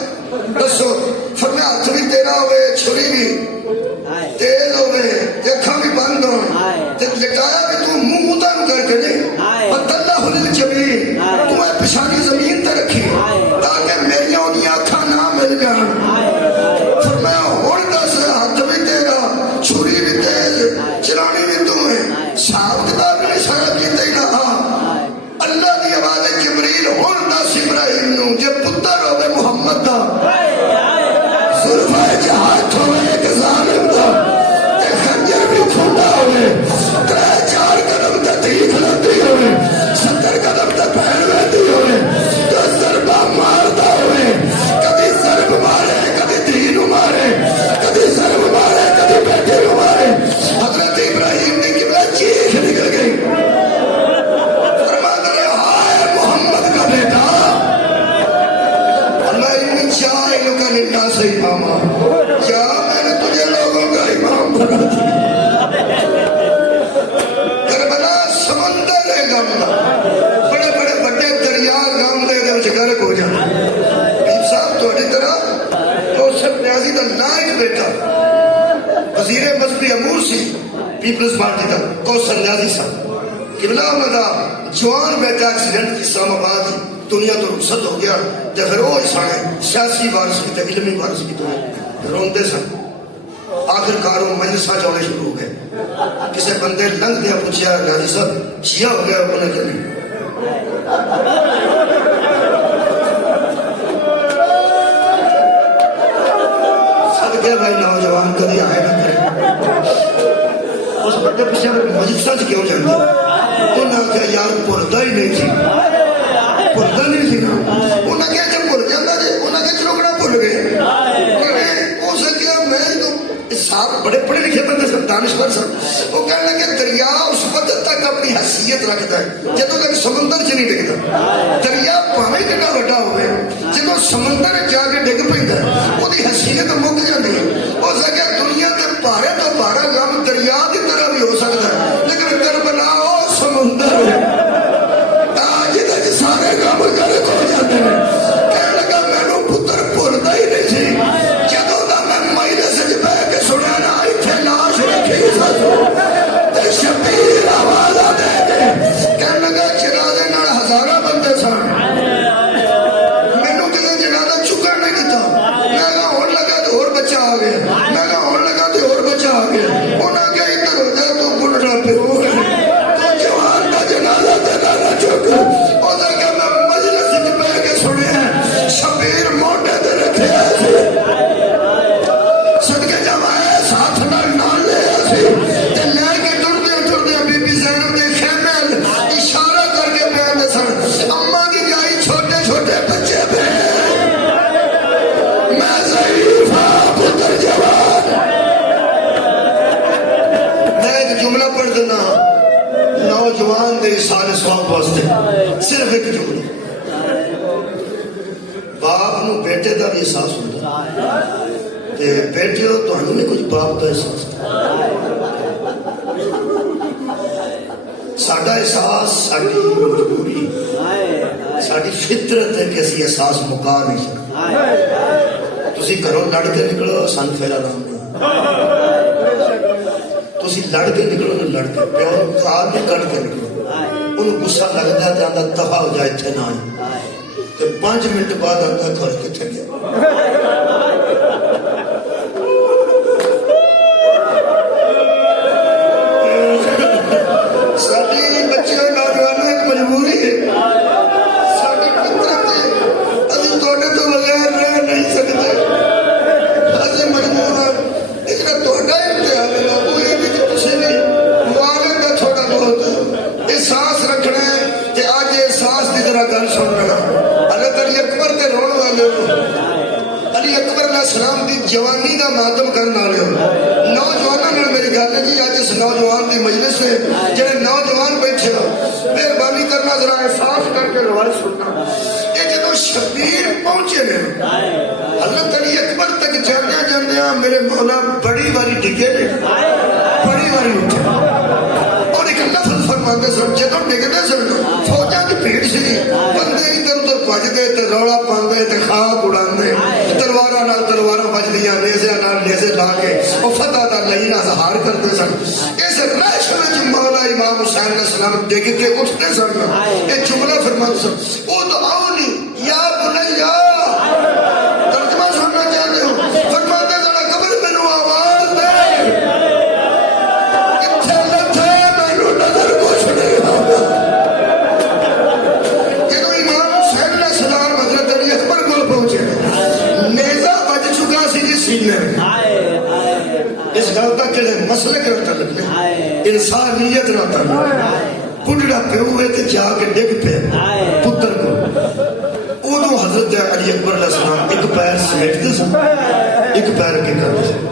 دسو فرمایا ہاتھ بھی تیرا ہوئے چھری بھی تیز ہوئے اکھاں بھی بند ہو لٹایا بھی تو منہ ادھر کر کے نہیں بدلہ حلل جبین تمہیں پچھانی زمین تے رکھی تاکہ میری انہیں اکھاں نہ مل جان فرمایا ہوں دس ہاتھ بھی تیرا چھری بھی تیز چلانی بھی تو ہے صاحب کتاب نے اشارہ کیتا ہی نہ اللہ دی آواز جبریل ہوں دس ابراہیم نو جب پتر ہوئے محمد دا ظلمائے جہات ہوئے ایک ظالم دا تے خنجر بھی پھوٹا ہوئے ترے چار قدم تے تیخ لگتی ہوئے 70 قدم تے پہن ویدی ہوئے 10 ضربہ مارتا ہوئے کبھی ضرب مارے کبھی دین مارے کبھی ضرب مارے کبھی بیٹے مارے حضرت ابراہیم نے قبلہ چیخ نکل گئی فرماتا ہے ہائے محمد کا بیٹا اور میں اتنی چاہ انہوں کا نکا سے امامہ کیا میں نے تجھے لوگوں کا امام بنا دیا کربلا سمندر ہے گامنا بڑے بڑے بڑے دریا گام دے دے وچ گرک ہو جانا بھیم صاحب تھوڑی طرح کوثر نیازی دا نائٹ بیٹا وزیر مذہبی امور سی پیپلز پارٹی دا کوثر نیازی صاحب قبلہ انہوں دا جوان بیٹا ایکسیڈنٹ اسلام آباد دنیا تو رخصت ہو گیا تو پھر وہ ساڑے سیاسی وارث کی تے علمی وارث کی تو روندے سن آخر کاروں مجلسہ جانے شروع ہو گئے کسی بندے لنگ دیا پوچھیا نیازی صاحب شیعہ ہو گیا انہیں کہ نہیں صدقے بھائی نوجوان کبھی آئے نہ کرے اس بندے پیچھے مجلسہ سے کیوں جائیں گے انہوں نے کہا یار پردہ ہی نہیں تھی پردہ نہیں تھی نا انہوں نے کہا جب پرد جاندہ جے انہوں نے کہا چلوکڑا پھول گئے وہ سے کیا میں تو صاحب بڑے پڑھے لکھے بندے سن دانشور سن وہ کہنے لگے دریا اس وقت تک اپنی حیثیت رکھتا ہے جدو تک سمندر چ نہیں ڈگتا دریا پاویں کڈا وڈا ہوئے جدو سمندر جا کے ڈگ پیندا ہے وہ دی حیثیت مک جاندی ہے ہو سکے دنیا تے پارے تو پارا غم دریا کی طرح بھی ہو سکتا ہے لیکن کربلا او سمندر ہے آج تک سارے غم غرق ہو جاتے ہیں کہنے لگا مینوں پتر بھولدا ہی نہیں سی جدوں دا میں مجلس وچ بیٹھ کے سنیا نا ایتھے لاش رکھی تے شبیر آواز دے کے کہنے لگا جنازے نال ہزاراں بندے سن مینوں کسے جنازہ چکر نہیں دتا میں کہا ہن لگا تے ہور بچہ آ گیا میں کہا ہن لگا تے ہور بچہ آ گیا انہاں کہا ادھر ہو جا تو بڑھڑا پیو تو جوان دا جنازہ تے نہ چک اودا کہ میں مجلس وچ بیٹھ کے سنیا شبیر موڈے تے رکھیا سی صدقے جوائے ساتھ نال لے سی تے لے کے ٹردے بی بی زینب دے خیمے اشارہ کر کے بیان سن اماں کی جائی چھوٹے چھوٹے بچے پہ میں ضعیف ہاں پتر جوان میں ایک جملہ پڑھ دینا نوجوان دے سارے سواب واسطے صرف ایک جملہ باپ نو بیٹے دا بھی احساس ہوتا تے بیٹے ہو تو ہمیں کچھ باپ دا احساس ساڈا احساس ساڈی مجبوری ساڈی فطرت ہے کہ اسی احساس مکا نہیں سکتے تسی گھروں لڑ کے نکلو سن پھیرا نام تسی لڑ کے نکلو نہ لڑ کے پیو کار بھی کٹ کے نکلو انہوں غصہ لگتا ہے آتا دفاع ہو جائے اتنے نہ آئے تو 5 منٹ بعد آتا گھر کتنے گیا ساری بچیاں نوجوانوں ایک مجبوری ہے ساری فطرت ہے ابھی توڑے تو بغیر رہ نہیں سکتے ایسے مجبور ہیں لیکن توڑا امتحان ہے وہ یہ بھی کہ تسی بھی والد کا تھوڑا بہت احساس رکھنا ہے کہ آج احساس کی طرح گل سن رہا حضرت علی اکبر کے رون والے علی اکبر علیہ السلام دی جوانی دا ماتم کرنا والے نوجوانوں نے میری گل ہے جی آج اس نوجوان دی مجلس سے جنہیں نوجوان بیٹھے ہو مہربانی کرنا ذرا احساس کر کے روایت سننا ایک شبیر پہنچے نے حضرت علی اکبر تک جانے جانے میرے مولا بڑی باری ڈگے نے بڑی باری اٹھے اور ایک لفظ فرماتے سن جدوں ڈگتے سن فوجاں کی بھیڑ سی بندے ادھر ادھر بھجدے تے روڑا پاندے تے خاک اڑاندے تلواراں نال تلواراں بجدیاں نیزیاں نال نیزے لا کے او فتح دا لئی اظہار کرتے سن اس رش وچ مولا امام حسین علیہ السلام ڈگ کے اٹھتے سن یہ جملہ فرماتے سن او دعونی یا بنیا ترجمہ سننا چاہتے ہو فرماتے سن قبر مینوں آواز دے کتھے لتھے مینوں نظر کچھ نہیں آتا جدوں امام حسین علیہ السلام حضرت علی اکبر کول پہنچے نیزہ بج چکا سی جی سینے اس گل تک جڑے مسلک نہ تعلق انسانیت نہ تعلق بڑھڑا پیو ہوئے تے جا کے ڈگ پہ پتر کو ادو حضرت علی اکبر علیہ السلام ایک پیر سمیٹتے سن ایک پیر کے کرتے سن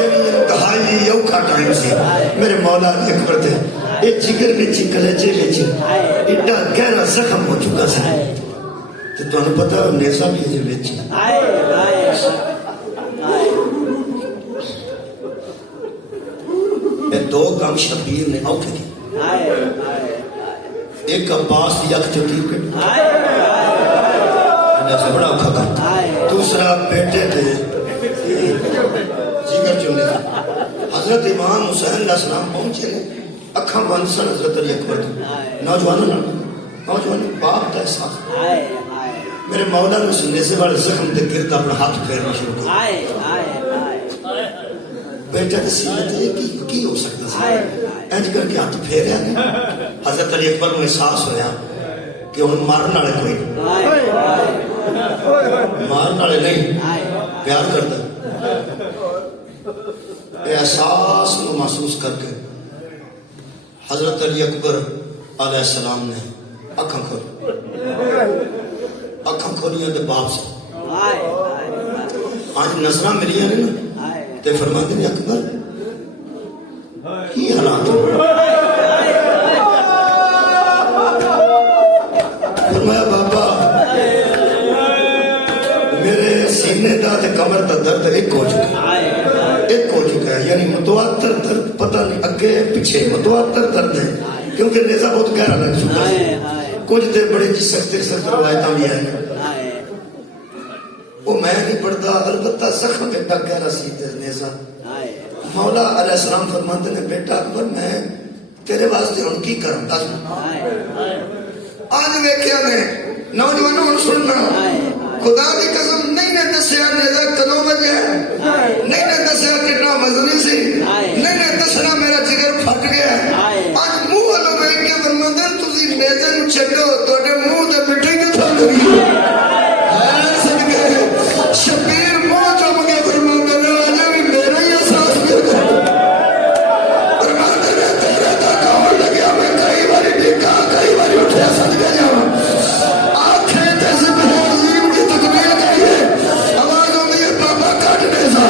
یعنی انتہائی اوکھا ٹائم سی میرے مولا علی اکبر تھے ایک جگر وچ کلیجے وچ ایڈا گہرا زخم ہو چکا سی تے تانوں پتہ نیزہ بھی ہے وچ دو کام شبیر نے اوکھے کی ایک عباس کی یک چٹی کے بڑا اوکھا کام دوسرا بیٹے تھے جگر چونے حضرت امام حسین علیہ السلام پہنچے نے اکھاں بند سن حضرت علی اکبر تھے نوجوان باپ کا احساس میرے مولا نے سننے سے والے زخم دے گرد اپنا ہاتھ پھیرنا شروع کیا بیٹا تے سینے تے کی ہو سکتا سی انج کر کے ہاتھ پھیریا نہیں حضرت علی اکبر کو احساس ہویا کہ ہن مارن والے کوئی مارن والے نہیں پیار کرتا احساس کو محسوس کر کے حضرت علی اکبر علیہ السلام نے اکھاں کھولیاں تے باپ سے آج نظراں ملیاں نے نا تے فرماتے ہیں اکبر کی حالات فرمایا بابا میرے سینے دا تے کمر دا درد ایک ہو چکا ہے یعنی متواتر درد پتہ نہیں اگے پیچھے متواتر درد ہے کیونکہ نیزہ بہت گہرا لگ چکا ہے کچھ تے بڑے سخت روایتاں بھی ہیں وہ میں نہیں پڑھتا البتہ زخم ایڈا گہرا سی نیزہ مولا علیہ السلام فرماتے ہیں بیٹا اکبر میں تیرے واسطے ہن کی کروں دس آج ویکھیا نے نوجوانوں ہن سننا خدا کی قسم نہیں نے دسیا نیزہ کدوں بجیا نہیں نے دسیا کتنا وزنی سی نہیں نے دسنا میرا جگر پھٹ گیا آج منہ والوں ویکھ کے فرماتے ہیں تسی نیزے نوں چھڈو تواڈے منہ تے مٹی کتھوں لگی شبیر منہ چم کے فرماتے ہیں اجے بھی میرا ہی احساس کیا فرماتے ہیں تیرے دا کون لگیا میں کئی باری ڈگا کئی باری اٹھیا صدقے جاواں آنکھیں تے عظیم کی تکبیر کہیے آواز آندی ہے بابا کٹ نیزہ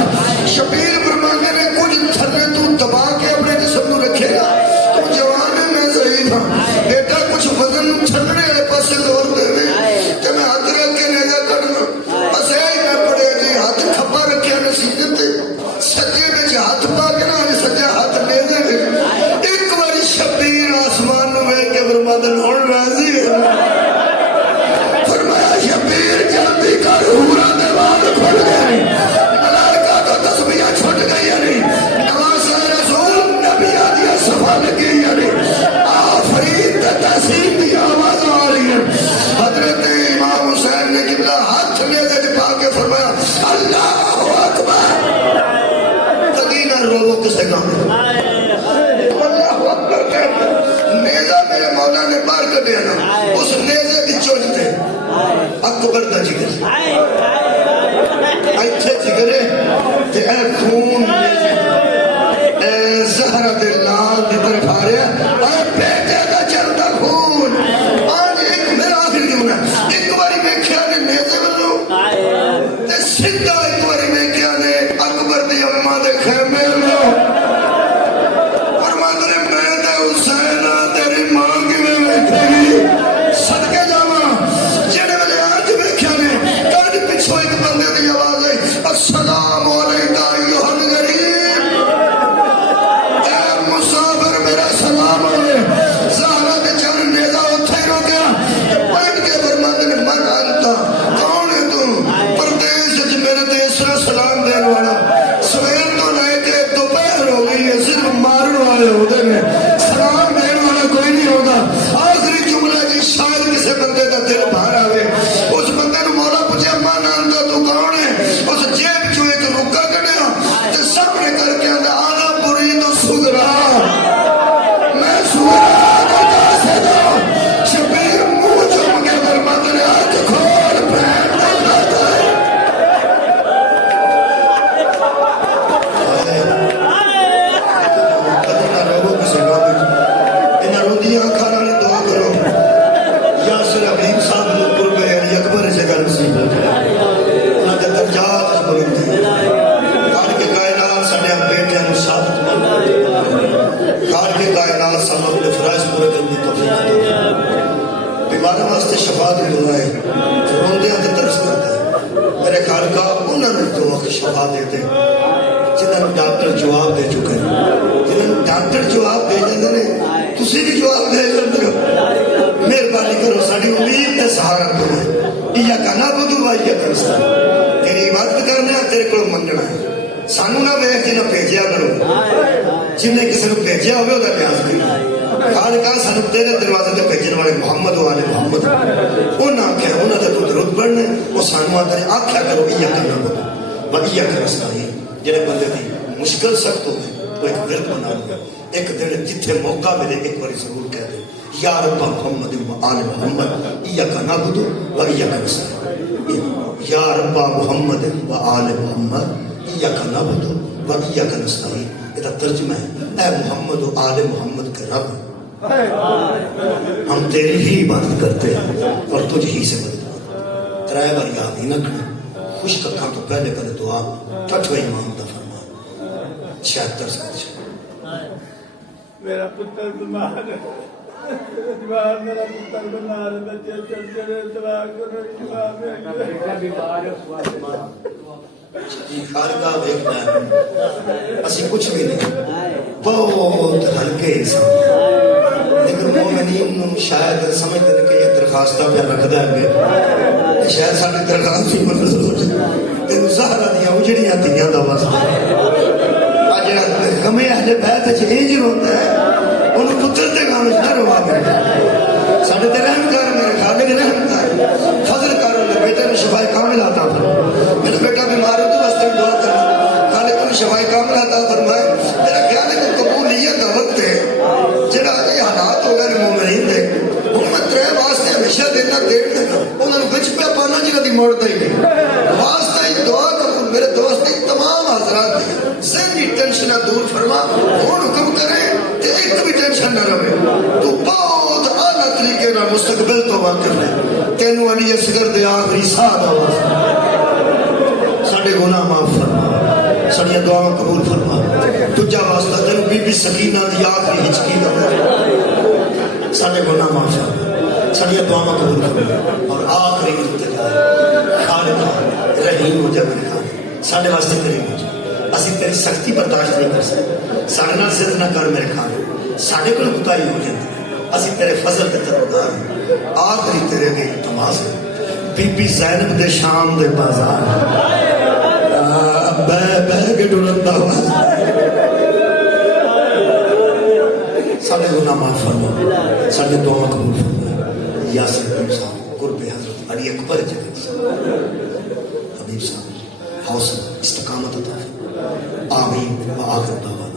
شبیر فرماتے ہیں کچھ تھلے تو دبا کے اپنے جسم کو رکھے گا تو جوان ہے میں ضعیف ہوں بیٹا کچھ وزن چھلنے والے پاسے زور دے کہ میں ہاتھ رکھ کے نیزہ کٹنا بس ہاتھ کھپا رکھیا نے سینے تے سجے وچ ہاتھ پا کے نہ سجا ہاتھ نیزے وچ ایک باری شبیر آسمان نوں ویکھ کے فرماتا ہن راضی ہے فرمایا شبیر جلدی کر حوراں دے وال کھل گئے ملائکہ تو تسبیحاں چھٹ گئی نہیں نواز رسول نبیاں دی صفا لگی نہیں آفرین تے تحسین دی آواز آ رہی ہے حضرت امام حسین نے قبلہ ہاتھ نیزے تے پا کے فرمایا اللہ اکبر کبھی نہ رو کسے کام اللہ اکبر نیزہ میرے مولا نے باہر کڈیا نا اس نیزے دی چوج تے اکبر دا جگر ایتھے جگرے تے اے خون اے زہرا دے لال دی طرف آ رہا اے بیٹے دا چلدا خون آج ایک میرا آخری جملہ ایک باری ویکھیا نے نیزے ولوں تے سیدھا ایک باری ویکھیا نے اکبر دی اماں دے خیمے ولوں فرماتے نے میں تے حسین تیری ماں کیویں ویکھے گی صدقے جاواں جڑے ویلے اج ویکھیا دیا آنکھاں نال دعا کرو یاسر حبیب صاحب نو قرب علی اکبر جگہ نصیب ہو جائے انہاں دے درجات بلندی کر کے کائنات ساڈے بیٹیاں نو ثابت کر کے کائنات سانو اپنے فرائض پورے کرنے کی توفیق عطا بیماروں واسطے شفا دی دعا ہے روندیاں تے ترس کرتا ہے میرے خالقہ انہاں نوں دعا کہ شفا دے دے جنہاں نوں ڈاکٹر جواب دے چکے ہیں جنہاں نوں ڈاکٹر جواب دے جاندے نے تسی بھی جواب دے جاندے ہو مہربانی کرو ساری امید تے سہارا کرو یا کنا بدو یا کرستا تیری عبادت کرنا تیرے کو منگنا ہے سانو نہ ویکھ کے نہ بھیجیا کرو جنہیں کسی نے بھیجیا ہوئے وہ لحاظ کرنا خالقہ سانو تیرے دروازے تے بھیجن والے محمد و آل محمد انہاں آکھیا انہاں تے تو درود پڑھنا وہ سانو آکھیا کرو یا کنا بدو یا کرستا جڑے بندے دی مشکل سخت ہو گئے وہ ایک ورد بنا لو ایک دن جتھے موقع ملے ایک بار ضرور کہہ دے یا رب محمد و آل محمد ایاک نعبد و ایاک نستعین یا رب محمد و آل محمد ایاک نعبد و ایاک نستعین یہ ترجمہ ہے اے محمد و آل محمد کے رب ہم تیری ہی عبادت کرتے ہیں اور تجھ ہی سے مدد ترائے بار یاد ہی نہ کریں خوش ککھاں تو پہلے کرے دعا ٹھٹھو امام دا فرمان شاید ترس کر جائے میرا پتر بیمار ہے میرا پتر بیمار ہے بچے چل چلے دعا کرو خالقہ دیکھنا ہے اسی کچھ بھی نہیں بہت ہلکے انسان لیکن مومنین شاید سمجھتے ہیں کہ یہ درخواستہ پہ رکھ دیں گے شاید ساڑھی درخواست بھی منظور ہو جائے تین زہرہ دیا اجڑیاں دیا دا واسطہ آجڑا غمی اہل بیت چینج ہوتا ہے انہوں پتر تے گانے نہ روا بیٹھا ساڑھے تے رحم کر میرے خالق رحم کر فضل کر انہوں بیٹے نے شفاء کامل آتا میرا بیٹا بیمار ہو تو واسطے دعا کرنا خالق نے شفاء کامل آتا فرمائے میرا خیال ہے کہ قبولیت کا وقت ہے جڑا یہ حالات ہو گئے مومنین دے محمد ترے واسطے ہمیشہ دینا دیر دینا انہوں نے بچ پہ پانا جنہا دی موڑتا ہی نہیں واسطہ ہی دعا قبول میرے دوست تمام حضرات ذہنی ٹینشنہ دور فرما اور حکم کرے کہ ایک بھی ٹینشن نہ رہے تو بہت اعلیٰ طریقے نہ مستقبل تو واقف ہے تینو علی اصغر دے آخری ساتھ آواز ساڑھے گناہ معاف فرما ساڑھے دعا قبول فرما تجھا واسطہ تینو بی بی سکینہ دی آخری ہچکی دا ساڑھے گناہ معاف فرما ساڑھے دعا قبول فرما اور آخری التجا خالقہ رحیم ہو جائے میرے خالق ساڑھے واسطے کریم ہو جائے اسی تیری سختی برداشت نہیں کر سکتے ساڑھے نال زد نہ کر میرے خالق ساڑھے کو کتائی ہو جاتی اسی تیرے فضل کے طرفدار آخری تیرے گئی تماز ہے بی بی زینب دے شام دے بازار بے کے ڈولندہ ہوا ساڑھے گناہ معاف فرما ساڑھے دعا قبول فرما یاسر حبیب صاحب قرب حضرت علی اکبر جگہ حبیب صاحب حوصلہ استقامت عطا آمین و آخر دعوان